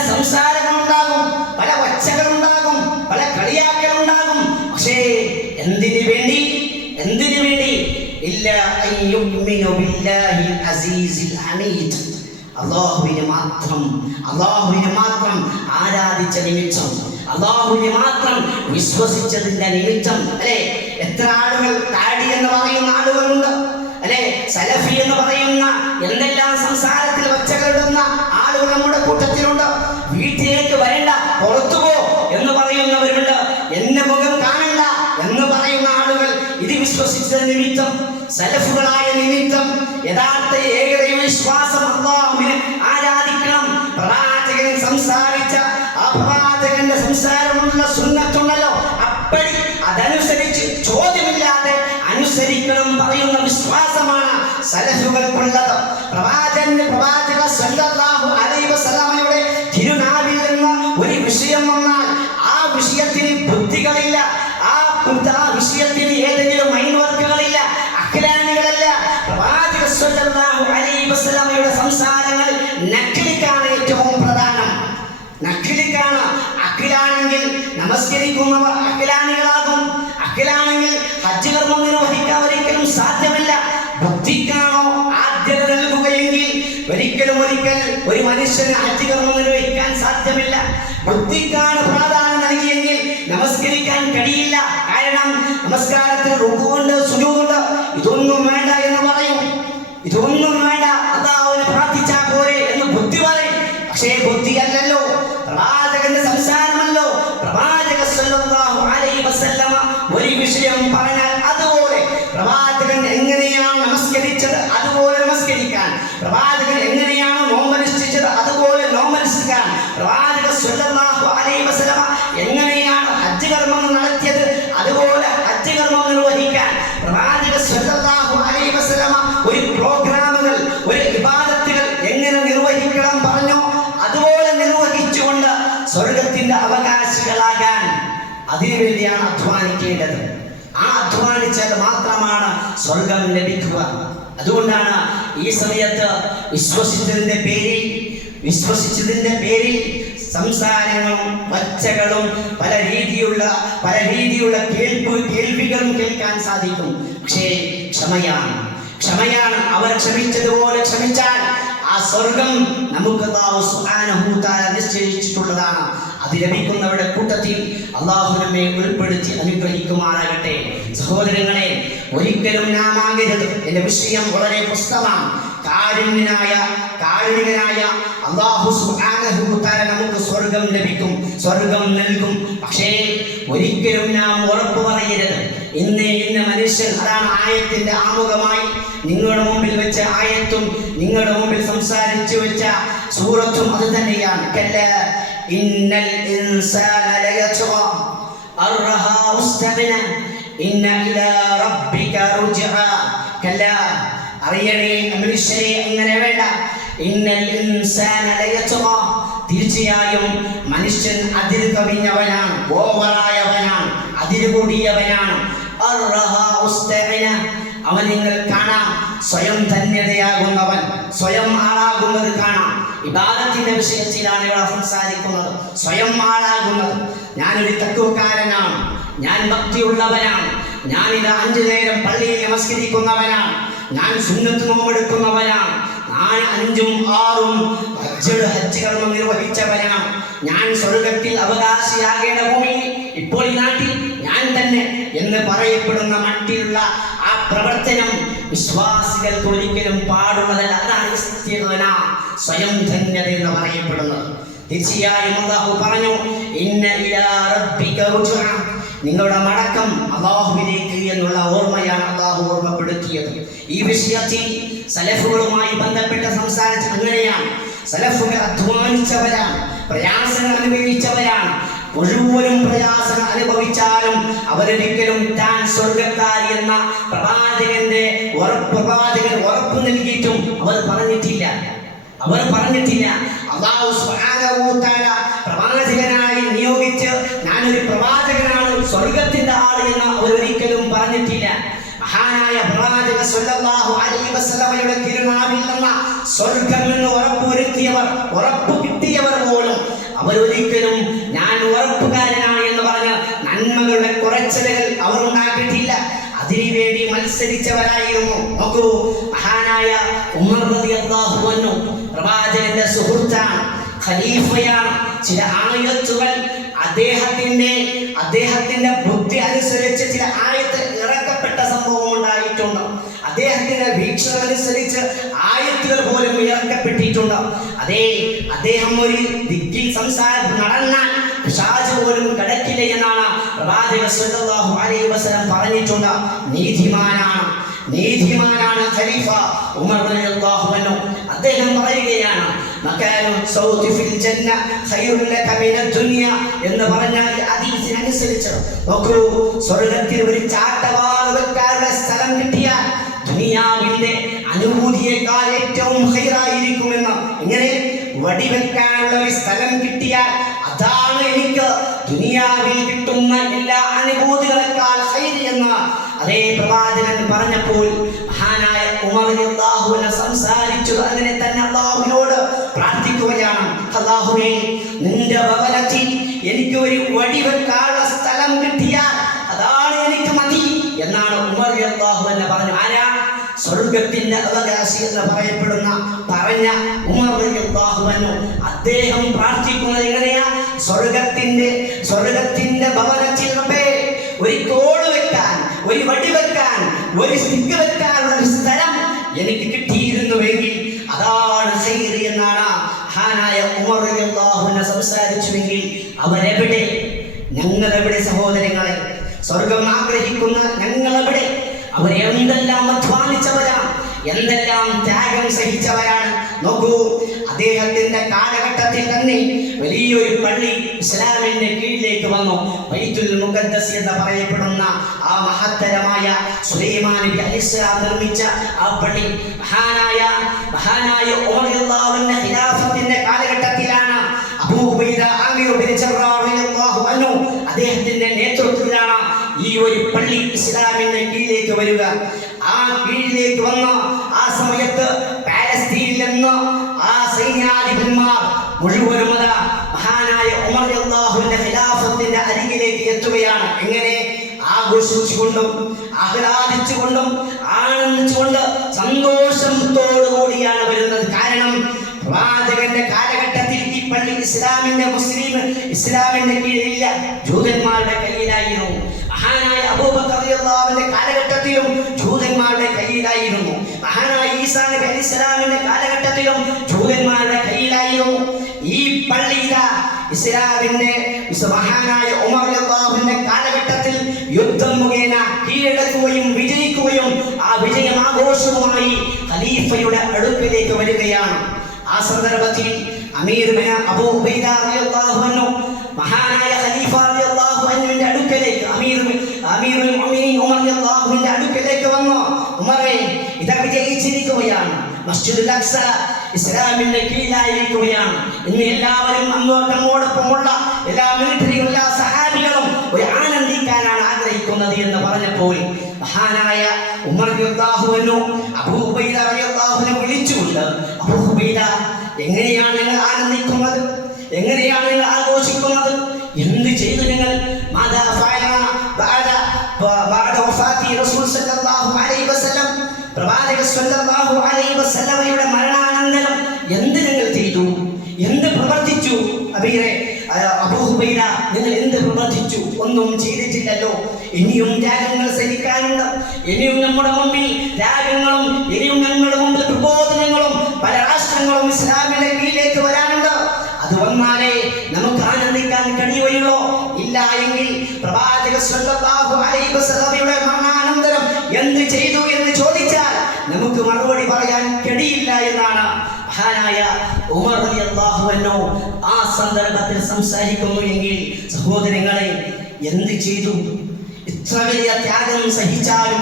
ഒച്ചകളുണ്ടാകും, പല കളിയാക്കലുണ്ടാകും. പക്ഷേ എന്തിനു വേണ്ടി? ഇല്ല അയ്യുമിനു ബില്ലാഹിൽ അസീസിൽ ഹമീദ്. അല്ലാഹുവിനെ മാത്രം ആരാധിച്ച നിമിത്തം, അല്ലാഹുവിനെ മാത്രം വിശ്വസിച്ചതിന്റെ നിമിത്തം. അല്ലെ, എത്ര ആളുകൾ താടി എന്ന് പറയുന്ന ആളുകളുണ്ട്, അല്ലെ, സലഫി എന്ന് പറയുന്ന എന്തെങ്കിലും യഥാർത്ഥ ഏകദൈവ വിശ്വാസം അല്ലാഹുവിനെ ആരാധിക്കണം. പ്രവാചകൻ സംസാരിച്ച ആ പ്രവാചകന്റെ സംസാരമുള്ള സുന്നത്തുണ്ടല്ലോ, അപ്പടി അതനുസരിച്ച് ചോദ്യമില്ലാതെ അനുസരിക്കണം പറയുന്ന വിശ്വാസമാണ് സലഫുകൾക്കുള്ളത്. പ്രവാചക സല്ലല്ലാഹു അലൈഹി വസല്ലമയുടെ തിരുനാവിൽ നിന്ന് ഒരു വിഷയം വന്നാൽ ആ വിഷയത്തിന് ബുദ്ധികളില്ല, ആ വിഷയത്തിന് ഏതെങ്കിലും മൈൻവർക്കുകളില്ല, അഖിലാനികളല്ല. പ്രവാചക സല്ലല്ലാഹു അലൈഹി വസല്ലമയുടെ സംസാരങ്ങൾ നഖ്ലിക്കാണ് ഏറ്റവും പ്രധാനം. നഖ്ലിക്കാണ്. അഖിലാണെങ്കിൽ നമസ്കരിക്കുന്നവർ അഖിലാനികളാകും. അഖിലാണെങ്കിൽ ഹജ്ജ് കർമ്മം നിർവഹിക്കാൻ ഒരിക്കലും സാധ്യമല്ല. ബുദ്ധിക്കാണോ ആദ്യത നൽകുകയെങ്കിൽ ഒരിക്കൽ ഒരു മനുഷ്യന് ഹജ്ജ് കർമ്മം നിർവഹിക്കാൻ സാധ്യമല്ല. ബുദ്ധിക്കാണ് പ്രാധാന്യം നൽകിയെങ്കിൽ നമസ്കരിക്കാൻ കഴിയില്ല. കാരണം നമസ്കാരത്തിന് റുകൂഉണ്ട്, സുജൂദുണ്ട്, ഇതൊന്നും വേണ്ട എന്ന് പറയും. ഇതൊന്നും വേണ്ട, അല്ലാഹുവിനെ പ്രാർത്ഥിച്ചാൽ പോരെ എന്ന് ബുദ്ധി പറയും. പക്ഷേ ബുദ്ധിയല്ലല്ലോ, പ്രവാചകന്റെ സംസാരമല്ലോ. പ്രവാചക സല്ലല്ലാഹു അലൈഹി വസല്ലമ ഒരു വിഷയം പറഞ്ഞാൽ അതുപോലെ പ്രവാചകൻ എങ്ങനെയാണ് നമസ്കരിച്ചത് അതുപോലെ നമസ്കരിക്കാൻ, പ്രവാചകൻ എങ്ങനെയാണ് നോമ്പനുഷ്ഠിച്ചത് അതുപോലെ നോമ്പനുഷ്ഠിക്കാൻ, പ്രവാചക സല്ലല്ലാഹു അലൈഹി വസല്ലമ എങ്ങനെയാണ് ഹജ്ജ് കർമ്മം നടത്തിയത് അതുപോലെ ഹജ്ജ് കർമ്മം നിർവഹിക്കാൻ, പ്രവാചക സല്ലല്ലാഹു അലൈഹി വസല്ലമ ഒരു പ്രോഗ്രാമുകൾ, ഒരു ഇബാദത്തുകൾ എങ്ങനെ നിർവഹിക്കണം പറഞ്ഞോ അതുപോലെ നിർവഹിച്ചുകൊണ്ട് സ്വർഗത്തിന്റെ അവകാശികളാകാൻ അതിനുവേണ്ടിയാണ് അധ്വാനിക്കേണ്ടത്. ആ അധ്വാനിച്ചാൽ മാത്രമാണ് സ്വർഗം ലഭിക്കുക. അതുകൊണ്ടാണ് ഈ സമയത്ത് വിശ്വസിച്ചതിന്റെ പേരിൽ സംസാരങ്ങളും വച്ചകളും പല രീതിയുള്ള കേൾവികളും കേൾക്കാൻ സാധിക്കും. പക്ഷേ ക്ഷമയാണ്. അവർ ക്ഷമിച്ചതുപോലെ ക്ഷമിച്ചാൽ ആ സ്വർഗം നമുക്ക് അല്ലാഹു സുബ്ഹാനഹു വ തആല നിശ്ചയിച്ചിട്ടുള്ളതാണ്. അത് ലഭിക്കുന്നവരുടെ കൂട്ടത്തിൽ അല്ലാഹു നമ്മെ ഉൾപ്പെടുത്തി അനുഗ്രഹിക്കുമാറാകട്ടെ. സഹോദരങ്ങളെ, ഒരിക്കലും നാം ആകരുത്. എന്റെ വിഷയം വളരെ പ്രസ്തമാണ്. കാരുണികനായ അല്ലാഹു സുബ്ഹാനഹു വ തആല നമുക്ക് സ്വർഗം ലഭിക്കും, സ്വർഗം നൽകും. പക്ഷേ ഒരിക്കലും നാം ഉറപ്പ് പറയരുത് ഇന്ന മനുഷ്യൻ. അതാണ് ആയത്തിന്റെ ആമുഖമായി നിങ്ങളുടെ മുമ്പിൽ വെച്ച ആയത്തും നിങ്ങളുടെ മുമ്പിൽ സംസാരിച്ചു വെച്ച സൂറത്തും അത് തന്നെയാണ്. കല്ലാ ഇന്നൽ ഇൻസാന ലയത്ഗാ അർഹാ ഉസ്തഗ്നാ ഇന്ന ഇലാ റബ്ബിക റുജ്ആ. കല്ലാ, അറിയണേ മനുഷ്യരെ, അങ്ങനെ വേണ്ട. ഇന്നൽ ഇൻസാന ലയത്ഗാ, തീർച്ചയായും മനുഷ്യൻ അതിര് കവിഞ്ഞവനാണ്, ഓവറായവനാണ്, അതിര് കൂടിയവനാണ്. അർഹാ ഉസ്തഗ്നാ, അവൻ നിങ്ങൾ കാണാം സ്വയം ധന്യതയാകുന്നവൻ, സ്വയം ആളാകുന്നത് കാണാം. ഇബാദത്തിന്റെ വിഷയത്തിലാണ് ഇവിടെ സംസാരിക്കുന്നത്. സ്വയം ആളാകുന്നത്. ഞാനൊരു തഖ്വക്കാരനാണ്, ഞാൻ ഭക്തിയുള്ളവനാണ്, ഞാനിത് 5 നേരം പള്ളിയിൽ നമസ്കരിക്കുന്നവനാണ്, ഞാൻ സുന്നത്ത് നോമ്പെടുക്കുന്നവനാണ്, ഞാൻ 5ഉം 6ഉം ഹജ്ജ് കർമ്മം നിർവഹിച്ചവനാണ്, ഞാൻ സ്വർഗത്തിൽ അവകാശിയാകേണ്ട ഭൂമിയിൽ ഇപ്പോൾ ഈ നാട്ടിൽ ഞാൻ തന്നെ എന്ന് പറയപ്പെടുന്ന മട്ടിലുള്ള ആ പ്രവർത്തനം വിശ്വാസികൾക്ക് ഒരിക്കലും പാടുള്ളതല്ല. അതാണ് സ്വയം ധന്യത എന്ന് പറയപ്പെടുന്നത്. തീർച്ചയായും അല്ലാഹു പറഞ്ഞു, ഇന്ന ഇലാ റബ്ബിക റുജ്ആ, നിങ്ങളുടെ മടക്കം അല്ലാഹുവിലേക്ക് എന്നുള്ള ഓർമ്മയാണ് അല്ലാഹു ഓർമ്മപ്പെടുത്തിയത്. ഈ വിഷയത്തിൽ സലഫുകളുമായി ബന്ധപ്പെട്ട സംസാരിച്ച അങ്ങനെയാണ്. സലഫുകൾ അധ്വാനിച്ചവരാണ്, പ്രയാസങ്ങൾ അനുഭവിച്ചവരാണ്. മുഴുവനും പ്രയാസം അനുഭവിച്ചാലും അവരൊരിക്കലും താൻ സ്വർഗക്കാരി എന്ന പ്രവാചകൻ ഉറപ്പ് നൽകിയിട്ടും അവർ പറഞ്ഞിട്ടില്ല. അല്ലാഹു സുബ്ഹാനഹു വ തആല പ്രവാചകനായി നിയോഗിച്ച് ഞാനൊരു പ്രവാചകനാണ്, സ്വർഗത്തിന്റെ ആള് എന്ന് അവരൊരിക്കലും പറഞ്ഞിട്ടില്ല. മഹാനായ പ്രവാചക സല്ലല്ലാഹു അലൈഹി വസല്ലമയുടെ തിരുനാവിൽ നിന്ന് സ്വർഗം എന്ന് ഉറപ്പ് കിട്ടിയവർ പോലും അവരൊരിക്കലും ഞാൻ ഉറപ്പുകാരനാണ് എന്ന് പറഞ്ഞ് നന്മകളുടെ കുറച്ചലുകൾ അവർ ഉണ്ടാക്കിയിട്ടില്ല. അതിനുവേണ്ടി മത്സരിച്ചവരായിരുന്നു. നോക്കൂ, മഹാനായ ഉമർ റളിയല്ലാഹു അൻഹു പ്രവാചകന്റെ സുഹൃത്താണ്, ഖലീഫയാണ്. ചില ആയത്തുകൾ അദ്ദേഹത്തിന്റെ ബുദ്ധി അനുസരിച്ച് ചില ആയത്ത് ഇറക്കപ്പെട്ട സംഭവം ഉണ്ടായിട്ടുണ്ട്. അദ്ദേഹത്തിന്റെ വീക്ഷണം അനുസരിച്ച് ആയത്തുകൾ പോലും ഇറക്കപ്പെട്ടിട്ടുണ്ട്. അദ്ദേഹം ഒരു ദിക്കിൽ സംസാരം നടന്നാൽ പിശാച് പോലും കടക്കില്ല എന്നാണ് പ്രവാചക സല്ലല്ലാഹു അലൈഹി വസല്ലം പറഞ്ഞിട്ടുണ്ട്. നീതിമാനാണ് ഖലീഫ ഉമർ റളിയല്ലാഹു അൻഹു. അദ്ദേഹം പറയുകയാണ് മകാനു സൗതി ഫിൽ ജന്ന ഖൈറുൻ ലക മിനദ് ദുനിയ എന്ന് പറഞ്ഞ ഈ ഹദീസിനനുസരിച്ച് നോക്കൂ, സ്വർഗ്ഗത്തിൽ ഒരു ചാട്ടവാർ വെക്കാനുള്ള സ്ഥലം കിട്ടിയാൽ ദുനിയാവിന്റെ അനുഭൂതിയേക്കാൾ ഏറ്റവും ഖൈറായിരിക്കുമെന്ന്. ഇങ്ങനെ വടിവെക്കാനുള്ള ഒരു സ്ഥലം കിട്ടിയാൽ അതാണ് എനിക്ക് ദുനിയാവിൽ കിട്ടുന്ന എല്ലാ അനുഭൂതികളെക്കാൾ ഖൈർ എന്ന് അതേ പ്രവാചകൻ പറഞ്ഞപ്പോൾ മഹാനായ ഉമർ റളിയല്ലാഹു അൻഹു സംസാരിച്ചു. അങ്ങനെ തന്നെ അല്ലാഹുവിനോട് പ്രാർത്ഥിക്കുകയാണ്, അല്ലാഹുവേ, നിന്റെ ഭവനത്തിൽ എനിക്ക് ഒരു വടിവെക്കാനുള്ള സ്ഥലം കിട്ടിയാൽ അതാണ് എനിക്ക് മതി എന്നാണ് ഉമർ റളിയല്ലാഹു അൻഹു പറഞ്ഞു. ആരാ? സ്വർഗത്തിന്റെ അവകാശി എന്ന് പറയപ്പെടുന്ന പറഞ്ഞ ഉമർ റളിയല്ലാഹു അൻഹു. അദ്ദേഹം പ്രാർത്ഥിക്കുന്നത് എങ്ങനെയാ? സ്വർഗത്തിന്റെ ഭവനത്തിൽ ഒരു കോള് വെക്കാൻ, ഒരു വടി വെക്കാൻ, ഒരു സ്റ്റിക്ക് വെക്കാനുള്ള ഒരു സ്ഥലം എനിക്ക് കിട്ടിയിരുന്നുവെങ്കിൽ അതാണ് ഖൈർ എന്നാണ് മഹാനായ ഉമർ റളിയല്ലാഹു അൻഹു സംസാരിച്ചുവെങ്കിൽ അവരെവിടെ? ഞങ്ങളെവിടെ സഹോദരങ്ങളെ? സ്വർഗം ആഗ്രഹിക്കുന്ന ഞങ്ങളെവിടെ? അവർ എന്തെല്ലാം അധ്വാനിച്ചവരാണ്, എന്തെല്ലാം ത്യാഗം സഹിച്ചവരാണ്. നോക്കൂ, അദ്ദേഹത്തിന്റെ കാലഘട്ടത്തിൽ തന്നെ വലിയൊരു പള്ളി ഇസ്ലാമിന്റെ കീഴിലേക്ക് വന്നു. ബൈത്തുൽ മുഖദ്ദസ് എന്ന് പറയപ്പെടുന്ന ആ മഹത്തരമായ സുലൈമാൻ നബി അലൈഹിസ്സലാം നിർമ്മിച്ച ആ പള്ളി മഹാനായ ഉമർ റളിയല്ലാഹു അൻഹു ഖിലാഫത്തിന്റെ കാലഘട്ടത്തിലാണ് അബൂ ഉബൈദ ആമിർ ബിൻ ജറാഹ് റളിയല്ലാഹു അൻഹു അദ്ദേഹത്തിന്റെ നേതൃത്വത്തിലാണ് ഈ ഒരു പള്ളി ഇസ്ലാമിന്റെ കീഴിലേക്ക് വരിക. ആ കീഴിലേക്ക് വന്ന ആ സമയത്ത് പാലസ്തീനിൽ നിന്ന് ആ സൈന്യാധിപന്മാർ മുഴുവനും മഹാനായ ഉമർ റളിയല്ലാഹു അൻഹു ഖിലാഫത്തിന്റെ അരികിലേക്ക് എത്തുകയാണ്. എങ്ങനെ? ആഘോഷിച്ചുകൊണ്ടും ആഹ്ലാദിച്ചുകൊണ്ടും ആനന്ദിച്ചുകൊണ്ട് സന്തോഷത്തോടുകൂടിയാണ് വരുന്നത്. കാരണം പ്രവാചകന്റെ കാലഘട്ടത്തിൽ ഈ പള്ളി ഇസ്ലാമിന്റെ കീഴിലില്ല, ജൂതന്മാരുടെ കയ്യിലായിരുന്നു. മഹാനായ അബൂബക്കർ റളിയല്ലാഹു അൻഹുവിന്റെ കാലഘട്ടത്തിലും ജൂതന്മാരുടെ കയ്യിലായിരുന്നു. മഹാനായ ഈസാ നബി അലൈഹിസ്സലാമിന്റെ കാലഘട്ടത്തിലും ജൂതന്മാരുടെ കയ്യിലായിരുന്നു. ഈ പള്ളി ഇസ്ലാമിന്റെ മഹാനായ ഉമർ റളിയല്ലാഹു അൻഹുവിന്റെ കാലഘട്ടത്തിൽ യുദ്ധം മുഖേന കീഴടക്കുകയും വിജയിക്കുകയും ആ വിജയം ആഘോഷവുമായി ഖലീഫയുടെ അടുക്കിലേക്ക് വരികയാണ്. ആ സന്ദർഭത്തിൽ അമീർ ബിൻ അബൂ ഉബൈദ റളിയല്ലാഹു അൻഹു മഹാനായ ഖലീഫ റളിയല്ലാഹു അൻഹുവിന്റെ അടുക്കലേക്ക് അമീറുൽ മുഅ്മിനീൻ ഉമർ റളിയല്ലാഹു അൻഹുവിന്റെ അടുക്കലേക്ക് വന്നു. ഉമറേ, ഇതാ വിജയിച്ചിരിക്കുകയാണ്, മസ്ജിദുൽ അഖ്സ ഇസ്ലാമിന്റെ കീഴിലായിരിക്കുകയാണ്. ഇന്ന് എല്ലാവരും അങ്ങോട്ടൊപ്പമുള്ള എല്ലാ മിലിറ്ററിയും എല്ലാ സഹാബികളും ഒരു ആനന്ദിക്കാനാണ് ആഗ്രഹിക്കുന്നത് എന്ന് പറഞ്ഞപ്പോൾ മഹാനായ ഉമർ റളിയല്ലാഹു അൻഹു അബൂ ഉബൈദ റളിയല്ലാഹു അൻഹു വിളിച്ചുകൊണ്ട്, അബൂ ഉബൈദ, എങ്ങനെയാണ് നിങ്ങൾ ആനന്ദിക്കുന്നത്? എങ്ങനെയാണ് നിങ്ങൾ ആഘോഷിക്കുന്നത്? എന്ത് ചെയ്തു നിങ്ങൾ? മാദാ ഫഅല ബഅദ വഫാത്തി റസൂൽ സല്ലല്ലാഹു അലൈഹി വസല്ലം, പ്രവാചകൻ സല്ലല്ലാഹു അലൈഹി വസല്ലമയുടെ മരണാനന്തരം എന്ത് നിങ്ങൾ ചെയ്തു? എന്ത് പ്രവർത്തിച്ചു? അബൂ ഉബൈദ, നിങ്ങൾ എന്ത് പ്രവർത്തിച്ചു? ഒന്നും ചെയ്തിട്ടില്ലല്ലോ. ഇനിയും ത്യാഗങ്ങൾ സഹിക്കാനുണ്ട്. ഇനിയും നമ്മുടെ മുമ്പിൽ ത്യാഗങ്ങളും, ഇനിയും നമ്മുടെ മുമ്പിൽ പ്രബോധനങ്ങളും, പല രാഷ്ട്രങ്ങളും ഇസ്ലാമിന്റെ കീഴിലേക്ക് വരാനുണ്ട്. അത് വന്നാലേ നമുക്ക് ആനന്ദിക്കാൻ കഴിയുകയുള്ളൂ. ഇല്ല എങ്കിൽ പ്രവാചകൻ സല്ലല്ലാഹു അലൈഹി വസല്ലമയുടെ മരണാനന്തരം എന്ത് ചെയ്തു എന്ന് ചോദിച്ചാൽ നമുക്ക് മറുപടി പറയാൻ കഴിയില്ല എന്നാണ് മഹാനായ ഉമർ റളിയല്ലാഹു അൻഹു ആ സന്ദർഭത്തിൽ സംസാരിക്കുന്നു. എങ്കിൽ സഹോദരങ്ങളെ, എന്ത് ചെയ്തു? ഇത്ര വലിയ ത്യാഗം സഹിച്ചാലും,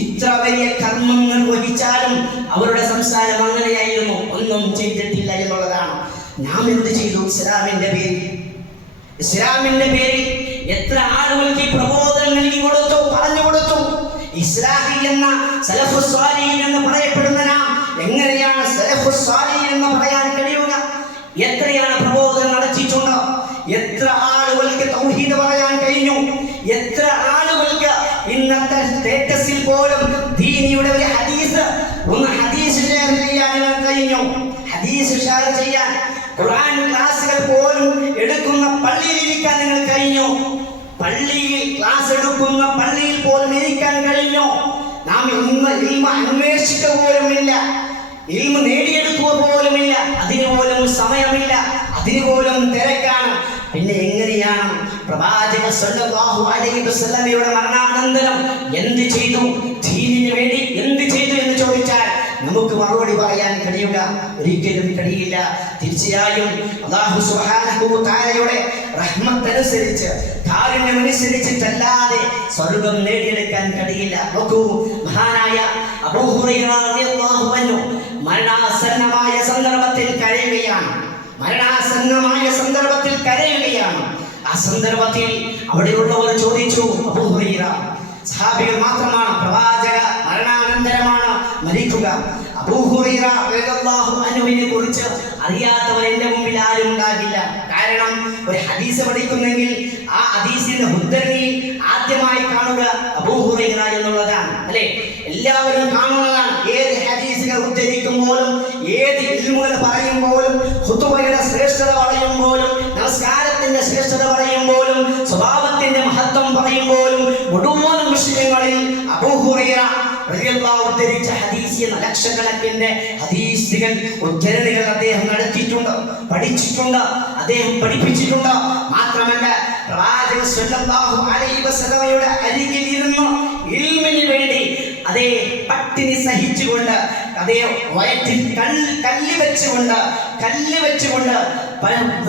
ഇത്ര വലിയ കർമ്മം നിർവഹിച്ചാലും അവരുടെ സംസാരം അങ്ങനെയായിരുന്നു, ഒന്നും ചെയ്തിട്ടില്ല എന്നുള്ളതാണ്. നാം എന്ത് ചെയ്തു? ഇസ്ലാമിന്റെ പേരിൽ എത്ര ആളുകൾക്ക് പ്രബോധനം നൽകി കൊടുത്തു, പറഞ്ഞു കൊടുത്തു. ഇസ്ലാഹി എന്ന സലഫുസ് സ്വാലിഹീൻ എന്ന് പറയപ്പെടുന്ന നാം എങ്ങനെയാണ് സലഫുസ് സ്വാലിഹീൻ എന്ന് പറയാൻ കഴിയുക? എത്രയാണ് പ്രബോധനം നടത്തിയിട്ടുണ്ട്? എത്ര ആളുകൾക്ക് തൗഹീദ് പറയാൻ കഴിഞ്ഞു? എത്ര ആളുകൾക്ക് ഇന്നത്തെ സ്റ്റേറ്റസിൽ പോലും ദീനിയുടെ ഒരു ഹദീസ് ഷെയർ ചെയ്യാൻ കഴിഞ്ഞു? ഹദീസ് ഷെയർ ചെയ്യാൻ, ഖുർആൻ ക്ലാസുകൾ പോലും എടുക്കുന്ന പള്ളിയിൽ ഇരിക്കാൻ നിങ്ങൾ കഴിഞ്ഞു? പള്ളിയിൽ ക്ലാസ് എടുക്കുന്ന പള്ളിയിൽ പോലും ഇരിക്കാൻ കഴിഞ്ഞു? നാം ഇൽമ അന്വേഷിക്കുക പോലുമില്ല, ഇൽമ നേടിയെടുക്കുക പോലുമില്ല, അതിന് പോലും സമയമില്ല, അതിന് പോലും തിരക്കാണ്. പിന്നെ എങ്ങനെയാണ് പ്രവാചകൻ സല്ലല്ലാഹു അലൈഹി വസല്ലമയുടെ മരണാനന്തരം എന്ത് ചെയ്തു? ദീനിന് വേണ്ടി എന്ത് മറുപടി പറയാൻ കഴിയുക? ഒരിക്കലും കഴിയില്ല. തീർച്ചയായും അല്ലാഹു സുബ്ഹാനഹു വ തആലയുടെ റഹ്മത്തനുസരിച്ച്, കാരുണ്യമനുസരിച്ചിട്ടല്ലാതെ സ്വർഗം നേടിയെടുക്കാൻ കഴിയില്ല. നോക്കൂ, മഹാനായ അബൂ ഹുറൈറ റളിയല്ലാഹു അൻഹു മരണാസന്നമായ സന്ദർഭത്തിൽ കരയുകയാണ്. ആ സന്ദർഭത്തിൽ അവിടെയുള്ളവർ ചോദിച്ചു, അബൂ ഹുറൈറ, സഹാബികൾ മാത്രമാണ്, പ്രവാചക മരണാനന്തരമാണ് മരിക്കുക. അബൂ ഹുറൈറ റളിയല്ലാഹു അൻഹുവിനെ കുറിച്ച് അറിയാത്തവർ എന്റെ മുമ്പിൽ ആരും ഉണ്ടാകില്ല. കാരണം ഒരു ഹദീസ് പഠിക്കുന്നെങ്കിൽ ആ ഹദീസിന്റെ ഉദ്ധരണി ആദ്യമായി കാണുക അബൂ ഹുറൈറ എന്നുള്ളതാണ്, അല്ലെ? എല്ലാവരും കാണുന്നതാണ്. ഏത് ഹദീസുകൾ ഉദ്ധരിക്കുമ്പോഴും, ഏത് ഇൽമുകൾ പറയുമ്പോഴും, ഖുതുബയുടെ ശ്രേഷ്ഠത പറയുമ്പോഴും, നമസ്കാരത്തിന്റെ ശ്രേഷ്ഠത പറയുമ്പോഴും, സ്വഭാവത്തിന്റെ മഹത്വം പറയുമ്പോഴും മുഴുവൻ വിഷയങ്ങളിൽ അബൂ ഹുറൈറ റളിയല്ലാഹു ഉദ്ധരിച്ച ഹദീസിന് ലക്ഷക്കണക്കിന്റെ ഹദീസുകൾ, ഉദ്ധരണികൾ അദ്ദേഹം നടത്തിയിട്ടുണ്ട്, പഠിച്ചിട്ടുണ്ട്, അദ്ദേഹം പഠിപ്പിച്ചിട്ടുണ്ട്. മാത്രമല്ല, പ്രവാചകൻ സ്വല്ലല്ലാഹു അലൈഹി വസല്ലമയുടെ അരികിൽ ഇരുന്ന് ഇൽമിന് വേണ്ടി അതേ പട്ടിണി സഹിച്ചുകൊണ്ട്, അതേ വയറ്റിൽ കല്ല് വെച്ചുകൊണ്ട്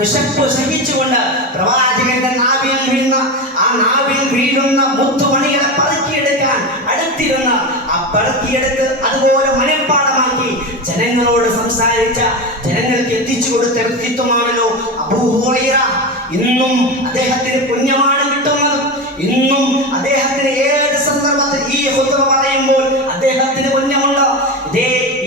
വിശപ്പ് സഹിച്ചുകൊണ്ട് പ്രവാചകന്റെ നാവിൽ വീഴുന്ന മുത്തുമണികളെ പറക്കിയെടുക്കാൻ അടുത്തിരുന്ന് ആ പറക്കിയെടുത്ത് അതുപോലെ മനഃപ്പാടമാക്കി ജനങ്ങളോട് സംസാരിച്ച, ജനങ്ങൾക്ക് എത്തിച്ചു കൊടുത്ത വ്യക്തിത്വമാണല്ലോ അബൂ ഹുറൈറ. ഇന്നും അദ്ദേഹത്തിന് പുണ്യമാണ് കിട്ടുന്നത്. ഇന്നും അദ്ദേഹത്തിന് ഏത് സന്ദർഭത്തിൽ ഈ ഖുതുബ പറയുമ്പോൾ അദ്ദേഹത്തിന് പുണ്യമുണ്ട്.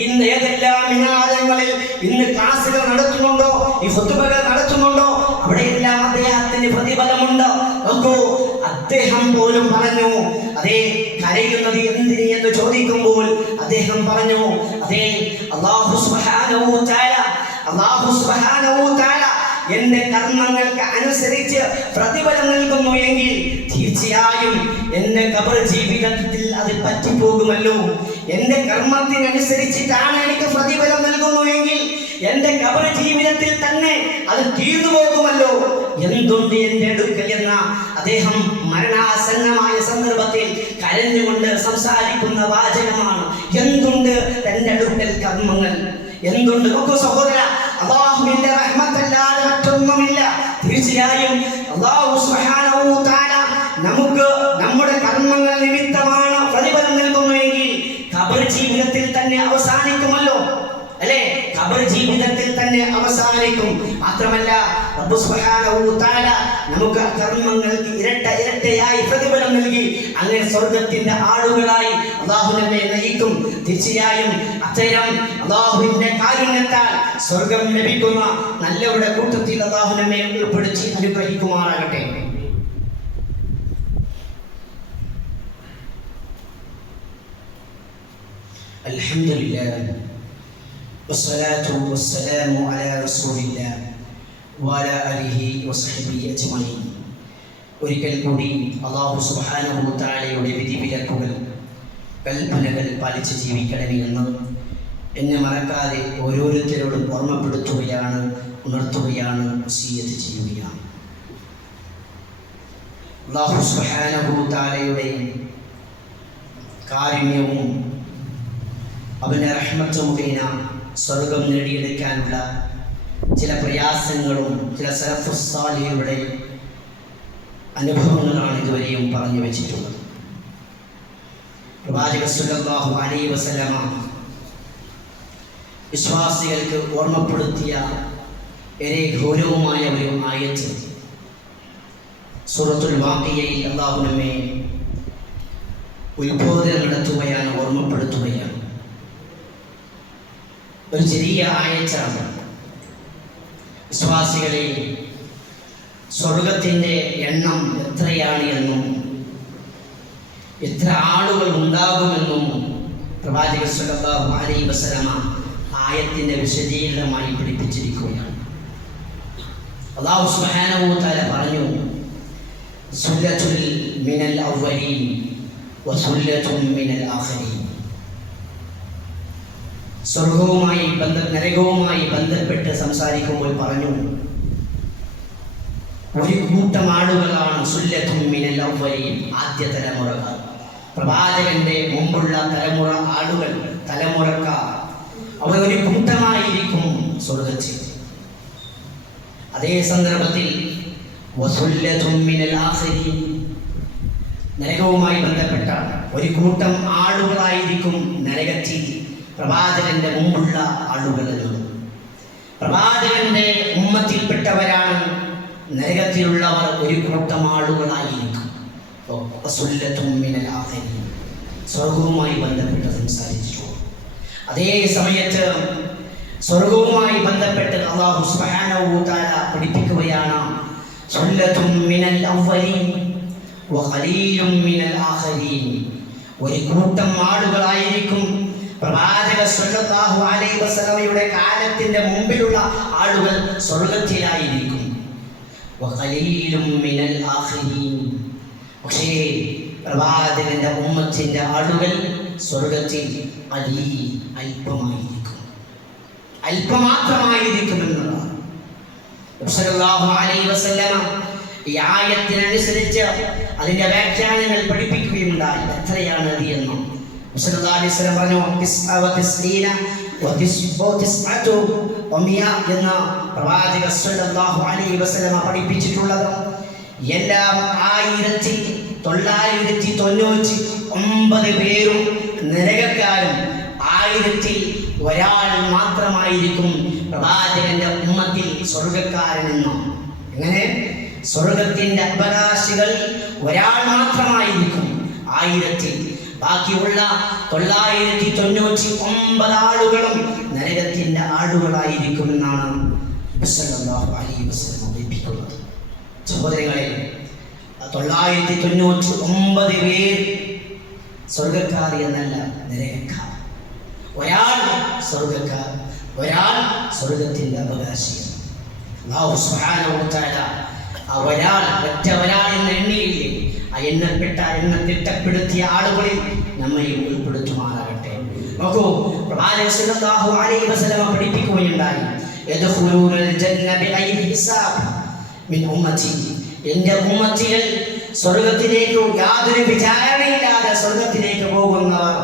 ഇന്ന് ഏതെല്ലാം മിനാരങ്ങളിൽ ഇന്ന് ക്ലാസുകൾ നടത്തുന്നുണ്ടോ, ഈ ഖുതുബകൾ നടത്തുന്നുണ്ടോ, അവിടെയെല്ലാം അദ്ദേഹത്തിന് പ്രതിഫലമുണ്ട്. നോക്കൂ, അദ്ദേഹം പോലും പറഞ്ഞു, അതേ കരയുന്നത് എന്തിന് എന്ന് ചോദിക്കുമ്പോൾ അദ്ദേഹം പറഞ്ഞു, അതേ അല്ലാഹു സുബ്ഹാനഹു വ തആല എന്റെ കർമ്മങ്ങൾക്ക് അനുസരിച്ച് പ്രതിഫലം നൽകുന്നു എങ്കിൽ തീർച്ചയായും എന്റെ ഖബർ ജീവിതത്തിൽ അത് പറ്റിപ്പോകുമല്ലോ. എന്റെ കർമ്മത്തിനനുസരിച്ചിട്ടാണ് എനിക്ക് പ്രതിഫലം നൽകുന്നു എങ്കിൽ എന്റെ ഖബർ ജീവിതത്തിൽ തന്നെ അത് തീർന്നു പോകുമല്ലോ. എന്തുണ്ട് എന്റെ അടുക്കൽ എന്ന അദ്ദേഹം മരണാസന്നമായ സന്ദർഭത്തിൽ കരഞ്ഞുകൊണ്ട് സംസാരിക്കുന്ന വാചകമാണ്. എന്തുണ്ട് തന്റെ അടുക്കൽ കർമ്മങ്ങൾ, എന്തുണ്ട്? നോക്കൂ സഹോദര, അല്ലാഹുവിന്റെ റഹ്മത്തല്ലാതെ മറ്റൊന്നുമില്ല. തീർച്ചയായും അല്ലാഹു സുബ്ഹാനഹു വ തആല നമുക്ക് നമ്മുടെ കർമ്മങ്ങൾ നിമിത്തമാണ് പ്രതിഫലം നൽകുന്നതെങ്കിൽ ഖബർ ജീവിതത്തിൽ തന്നെ അവസാനിക്കുമല്ലോ, അല്ലേ? ഖബർ ജീവിതത്തിൽ തന്നെ അവസാനിക്കും. മാത്രമല്ല, റബ്ബ് സുബ്ഹാനഹു വ തആല നമുക്ക് കർമ്മങ്ങൾക്ക് ഇരട്ടയായി പ്രതിഫലം നൽകി അങ്ങനെ സ്വർഗ്ഗത്തിന്റെ ആളുകളായി അല്ലാഹു നമ്മെ നയിക്കും. തീർച്ചയായും അത്തരം അല്ലാഹുവിന്റെ കാരുണ്യത്താൽ സ്വർഗ്ഗം ലഭിക്കുന്ന നല്ലവരുടെ കൂട്ടത്തിൽ അല്ലാഹു നമ്മെ ഉൾപ്പെടുത്തി അനുഗ്രഹിക്കുമാറാകട്ടെ. അൽഹംദുലില്ലാഹ് വസ്സലാത്തു വസ്സലാമു അലാ റസൂലില്ലാഹ് വഅലാ ആലിഹി വസഹ്ബിഹി അജ്മഈൻ. ഒരിക്കൽ കൂടി അല്ലാഹു സുബ്ഹാനഹു വ തആലയുടെ വിധിവിലക്കുകൾ, കൽപ്പനകൾ പാലിച്ച് ജീവിക്കണമേ എന്ന് എന്നെ മറക്കാതെ ഓരോരുത്തരോടും ഓർമ്മപ്പെടുത്തുകയാണ്, ഉണർത്തുകയാണ്, വസിയ്യത്ത് ചെയ്യുകയാണ്. അല്ലാഹു സുബ്ഹാനഹു വ തആലയുടെ കാരുണ്യവും അവന്റെ റഹ്മത്തും മുഖേന സ്വർഗം നേടിയെടുക്കാനുള്ള ചില പ്രയാസങ്ങളും ചില സലഫുസ് സാലിഹുകളുടെ അനുഭവങ്ങളാണ് ഇതുവരെയും പറഞ്ഞു വെച്ചിട്ടുള്ളത്. പ്രവാചകൻ സ്വല്ലല്ലാഹു അലൈഹി വസല്ലമ വിശ്വാസികൾക്ക് ഓർമ്മപ്പെടുത്തിയ ഏറെ ഗൗരവമായ ഒരു ആയത്ത് സൂറത്തുൽ വാഖിയയിൽ അല്ലാഹു നമ്മെ ഉത്ബോധനം നടത്തുകയാണ്, ഓർമ്മപ്പെടുത്തുകയാണ്. ഒരു ചെറിയ ആയത്താണ്. വിശ്വാസികളെ, സ്വർഗത്തിൻ്റെ എണ്ണം എത്രയാണ് എന്നും എത്ര ആളുകൾ ഉണ്ടാകുമെന്നും പ്രവാചകൻ സ്വല്ലല്ലാഹു അലൈഹി വസല്ലമ ആയത്തിൻ്റെ വിശദീകരണമായി പഠിപ്പിച്ചിരിക്കുകയാണ്. അല്ലാഹു സുബ്ഹാനഹു വ തആല പറഞ്ഞു, സുല്ലത്തുൽ മിനൽ അവ്വലീൻ വസുല്ലത്തും മിനൽ ആഖിരീൻ. സ്വർഗവുമായി നരകവുമായി ബന്ധപ്പെട്ട് സംസാരിക്കുമ്പോൾ പറഞ്ഞു, ഒരു കൂട്ടം ആളുകളാണ് സുല്ലത്തും മിനൽ അവ്വലീൻ, ആദ്യ തലമുറക്കാർ, പ്രവാചകന്റെ മുമ്പുള്ള തലമുറക്കാർ. അവർ ഒരു കൂട്ടമായിരിക്കും സ്വർഗത്തിൽ. അതേ സന്ദർഭത്തിൽ നരകവുമായി ബന്ധപ്പെട്ട ഒരു കൂട്ടം ആളുകളായിരിക്കും നരകത്തിൽ പ്രവാചകന്റെ മുമ്പുള്ള ആളുകൾ എന്നത്. പ്രവാചകന്റെ ഉമ്മത്തിൽപ്പെട്ടവരാണ് നരകത്തിലുള്ളവർ ഒരു കൂട്ടം ആളുകളായിരിക്കും. സ്വർഗവുമായി ബന്ധപ്പെട്ട് സംസാരിച്ചു. അതേ സമയത്ത് സ്വർഗവുമായി ബന്ധപ്പെട്ട് അല്ലാഹു സുബ്ഹാനഹു വ തആല പഠിപ്പിക്കുകയാണ്, സുല്ലത്തും മിനൽ അവ്വലീൻ വഖലീലും മിനൽ ആഖിരീൻ. ഒരു കൂട്ടം ആളുകളായിരിക്കും പ്രവാചക സ്വല്ലല്ലാഹു അലൈഹി വസല്ലമയുടെ കാലത്തിന്റെ മുമ്പിലുള്ള ആളുകൾ സ്വർഗത്തിലായിരിക്കും. വഖലീലും മിനൽ ആഖിരീൻ. പക്ഷേ പ്രവാചകന്റെ ഉമ്മത്തിന്റെ ആളുകൾ സ്വർഗത്തിൽ അല്പമായിരിക്കും, അല്പമാത്രമായിരിക്കും എന്നതാണ്. സല്ലല്ലാഹു അലൈഹി വസല്ലമ ഈ ആയത്തിനനുസരിച്ച് അതിന്റെ വ്യാഖ്യാനങ്ങൾ പഠിപ്പിക്കുകയുണ്ടായി. എത്രയാണ് അത് എന്നും സല്ലല്ലാഹു അലൈഹി വസല്ലം പറഞ്ഞു, എന്ന പ്രവാചക സല്ലല്ലാഹു അലൈഹി വസല്ലമ പഠിപ്പിച്ചിട്ടുള്ളത് എല്ലാം 1999 പേരും നരകക്കാരും 1000 ഒരാൾ മാത്രമായിരിക്കും പ്രവാചകന്റെ ഉമ്മത്തിൽ സ്വർഗക്കാരനെന്നും. എങ്ങനെ? സ്വർഗത്തിന്റെ അവകാശികൾ ഒരാൾ മാത്രമായിരിക്കും 1000. ബാക്കിയുള്ള 999 ആളുകളും നരകത്തിന്റെ ആളുകളായിരിക്കുമെന്നാണ് സല്ലല്ലാഹു അലൈഹി വസല്ലം പഠിപ്പിക്കുന്നത്. സഹോദരങ്ങളെ, 999 പേർ സ്വർഗക്കാർ എന്നല്ല, നരകക്കാർ. ഒരാൾ സ്വർഗക്കാർ, ഒരാൾ സ്വർഗത്തിന്റെ അവകാശിയാണ്. അല്ലാഹു സുബ്ഹാനഹു വ തആല ആ ഒരാൾ, ഒറ്റ ഒരാൾ എന്ന എണ്ണിയില്ലേ, ആ തിട്ടപ്പെടുത്തിയ ആളുകളിൽ നമ്മയും ഉൾപ്പെടുത്തുമാറാകട്ടെ. നോക്കൂ, പ്രവാചകൻ സല്ലല്ലാഹു അലൈഹി വസല്ലം പഠിപ്പിക്കുകയുണ്ടായി, യദ്ഖുലൂനൽ ജന്ന ബിഗൈരി ഹിസാബ് മിൻ ഉമ്മത്തി. എൻ്റെ ഉമ്മത്തികൾ സ്വർഗത്തിലേക്ക് യാതൊരു വിചാരണയില്ലാതെ സ്വർഗത്തിലേക്ക് പോകുന്നവർ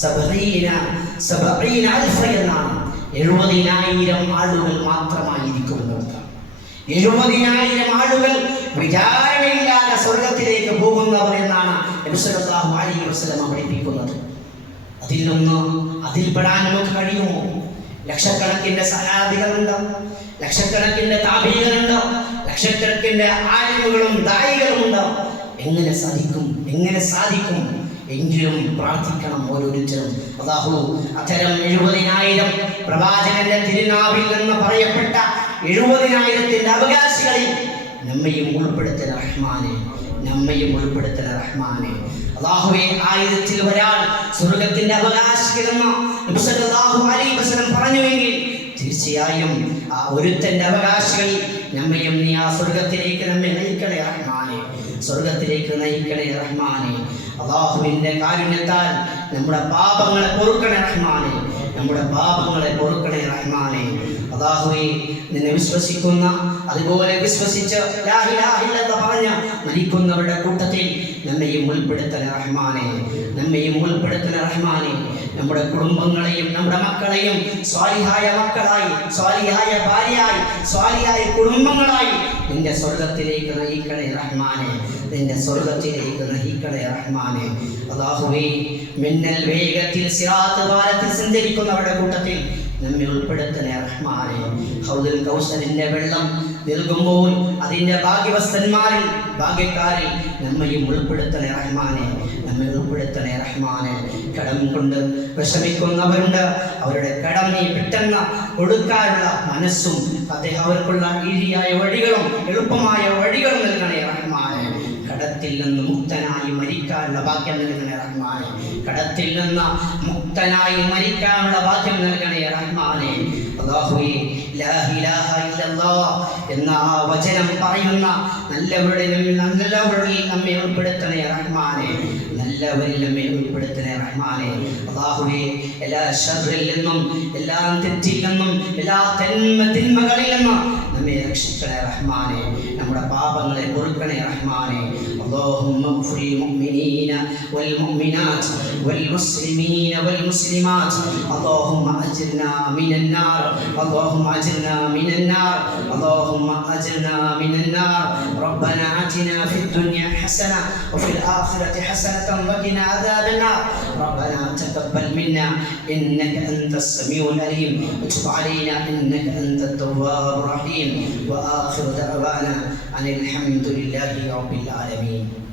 70,000 എന്നാണ്. 70,000 ആളുകൾ മാത്രമായിരിക്കും. 70,000 ആളുകൾ വിചാരണയില്ലാതെ സ്വർഗത്തിലേക്ക് പോകുന്നവർ എന്നാണ് നബി സല്ലല്ലാഹു അലൈഹി വസല്ലം പഠിപ്പിക്കുന്നത്. അതിൽപ്പെടാൻ നമുക്ക് കഴിയുമോ? ലക്ഷക്കണക്കിന് സഹാബികളുണ്ട്, ലക്ഷക്കണക്കിന് താബീകളുണ്ട്, ലക്ഷക്കണക്കിന് ആലിമുകളും ദായികളും ഉണ്ട്. എങ്ങനെ സാധിക്കും? എങ്കിലും പ്രാർത്ഥിക്കണം ഓരോരുത്തരും. അല്ലാഹു അത്തരം 70,000 പ്രവാചകന്റെ തിരുനാവിൽ നിന്ന് പറയപ്പെട്ട 70,000 അവകാശികളിൽ നമ്മയും ഉൾപ്പെടുത്തൽ റഹ്മാനെ, അല്ലാഹുവേ. 1000 ഒരാൾ സ്വർഗത്തിന്റെ അവകാശികളെന്ന് നബി സല്ലല്ലാഹു അലൈഹി വസല്ലം പറഞ്ഞുവെങ്കിൽ തീർച്ചയായും ആ ഒരുത്തന്റെ അവകാശികളിൽ നമ്മയും നീ ആ സ്വർഗത്തിലേക്ക് നമ്മെ നയിക്കണേ റഹ്മാനെ, സ്വർഗത്തിലേക്ക് നയിക്കണേ റഹ്മാനെ. അല്ലാഹുവിന്റെ കാരുണ്യത്താൽ നമ്മുടെ പാപങ്ങളെ പൊറുക്കണേ റഹ്മാനെ, അല്ലാഹുവേ, നിന്നെ വിശ്വസിക്കുന്ന, അതുപോലെ വിശ്വസിച്ച് ലാ ഇലാഹ ഇല്ലല്ലാഹ് പറഞ്ഞ മരിക്കുന്നവരുടെ കൂട്ടത്തിൽ നമ്മയും ഉൾപ്പെടുത്തണേ റഹ്മാനെ. നമ്മുടെ കുടുംബങ്ങളെയും നമ്മുടെ മക്കളെയും സ്വാലിഹായ മക്കളായി, സ്വാലിഹായ ഭാര്യയായി, സ്വാലിഹായ കുടുംബങ്ങളായി നിന്റെ സ്വർഗത്തിലേക്ക് നയിക്കണേ റഹ്മാനെ, അല്ലാഹുവേ, മിന്നൽ വേഗത്തിൽ സിറാത്ത് പാലത്തിൽ സഞ്ചരിക്കുന്നവരുടെ കൂട്ടത്തിൽ നമ്മെ ഉൾപ്പെടുത്തണേ റഹ്മാനെ. ഹൗദുൽ കൗസറിന്റെ വെള്ളം നൽകുമ്പോൾ അതിന്റെ ഭാഗ്യക്കാരിൽ നമ്മയും ഉൾപ്പെടുത്തണേ റഹ്മാനെ. കടം കൊണ്ട് വിഷമിക്കുന്നവരുണ്ട്, അവരുടെ കടം നീ പെട്ടെന്ന് കൊടുക്കാനുള്ള മനസ്സും അവർക്കുള്ള ഈഴിയായ വഴികളും എളുപ്പമായ വഴികളും നൽകണേ റഹ്മാനെ. കടത്തിൽ നിന്ന് മുക്തനായി മരിക്കാനുള്ള ഭാഗ്യം നൽകണേ റഹ്മാനെ. അല്ലാഹുവേ, ലാ ഇലാഹ ഇല്ലല്ലാഹ് എന്ന ആ വചനം പറയുന്ന നല്ലവരിൽ നമ്മെ ഉൾപ്പെടുത്തണേ റഹ്മാനെ. അല്ലാഹുവേ, എല്ലാ ശർറിൽ നിന്നും, എല്ലാ തെറ്റിൽ നിന്നും, എല്ലാ തിന്മകളിൽ നിന്നും നമ്മെ രക്ഷിക്കണേ റഹ്മാനെ. നമ്മുടെ പാപങ്ങളെ പൊറുക്കണേ റഹ്മാനെ. اللهم اغفر للمؤمنين والمؤمنات والمسلمين والمسلمات اللهم أجرنا من النار اللهم أجرنا من النار اللهم أجرنا من النار ربنا آتنا في الدنيا حسنة وفي الآخرة حسنة وقنا عذاب النار ربنا تقبل منا إنك أنت السميع العليم وتب علينا إنك أنت التواب الرحيم وآخر دعوانا أن الحمد لله رب العالمين.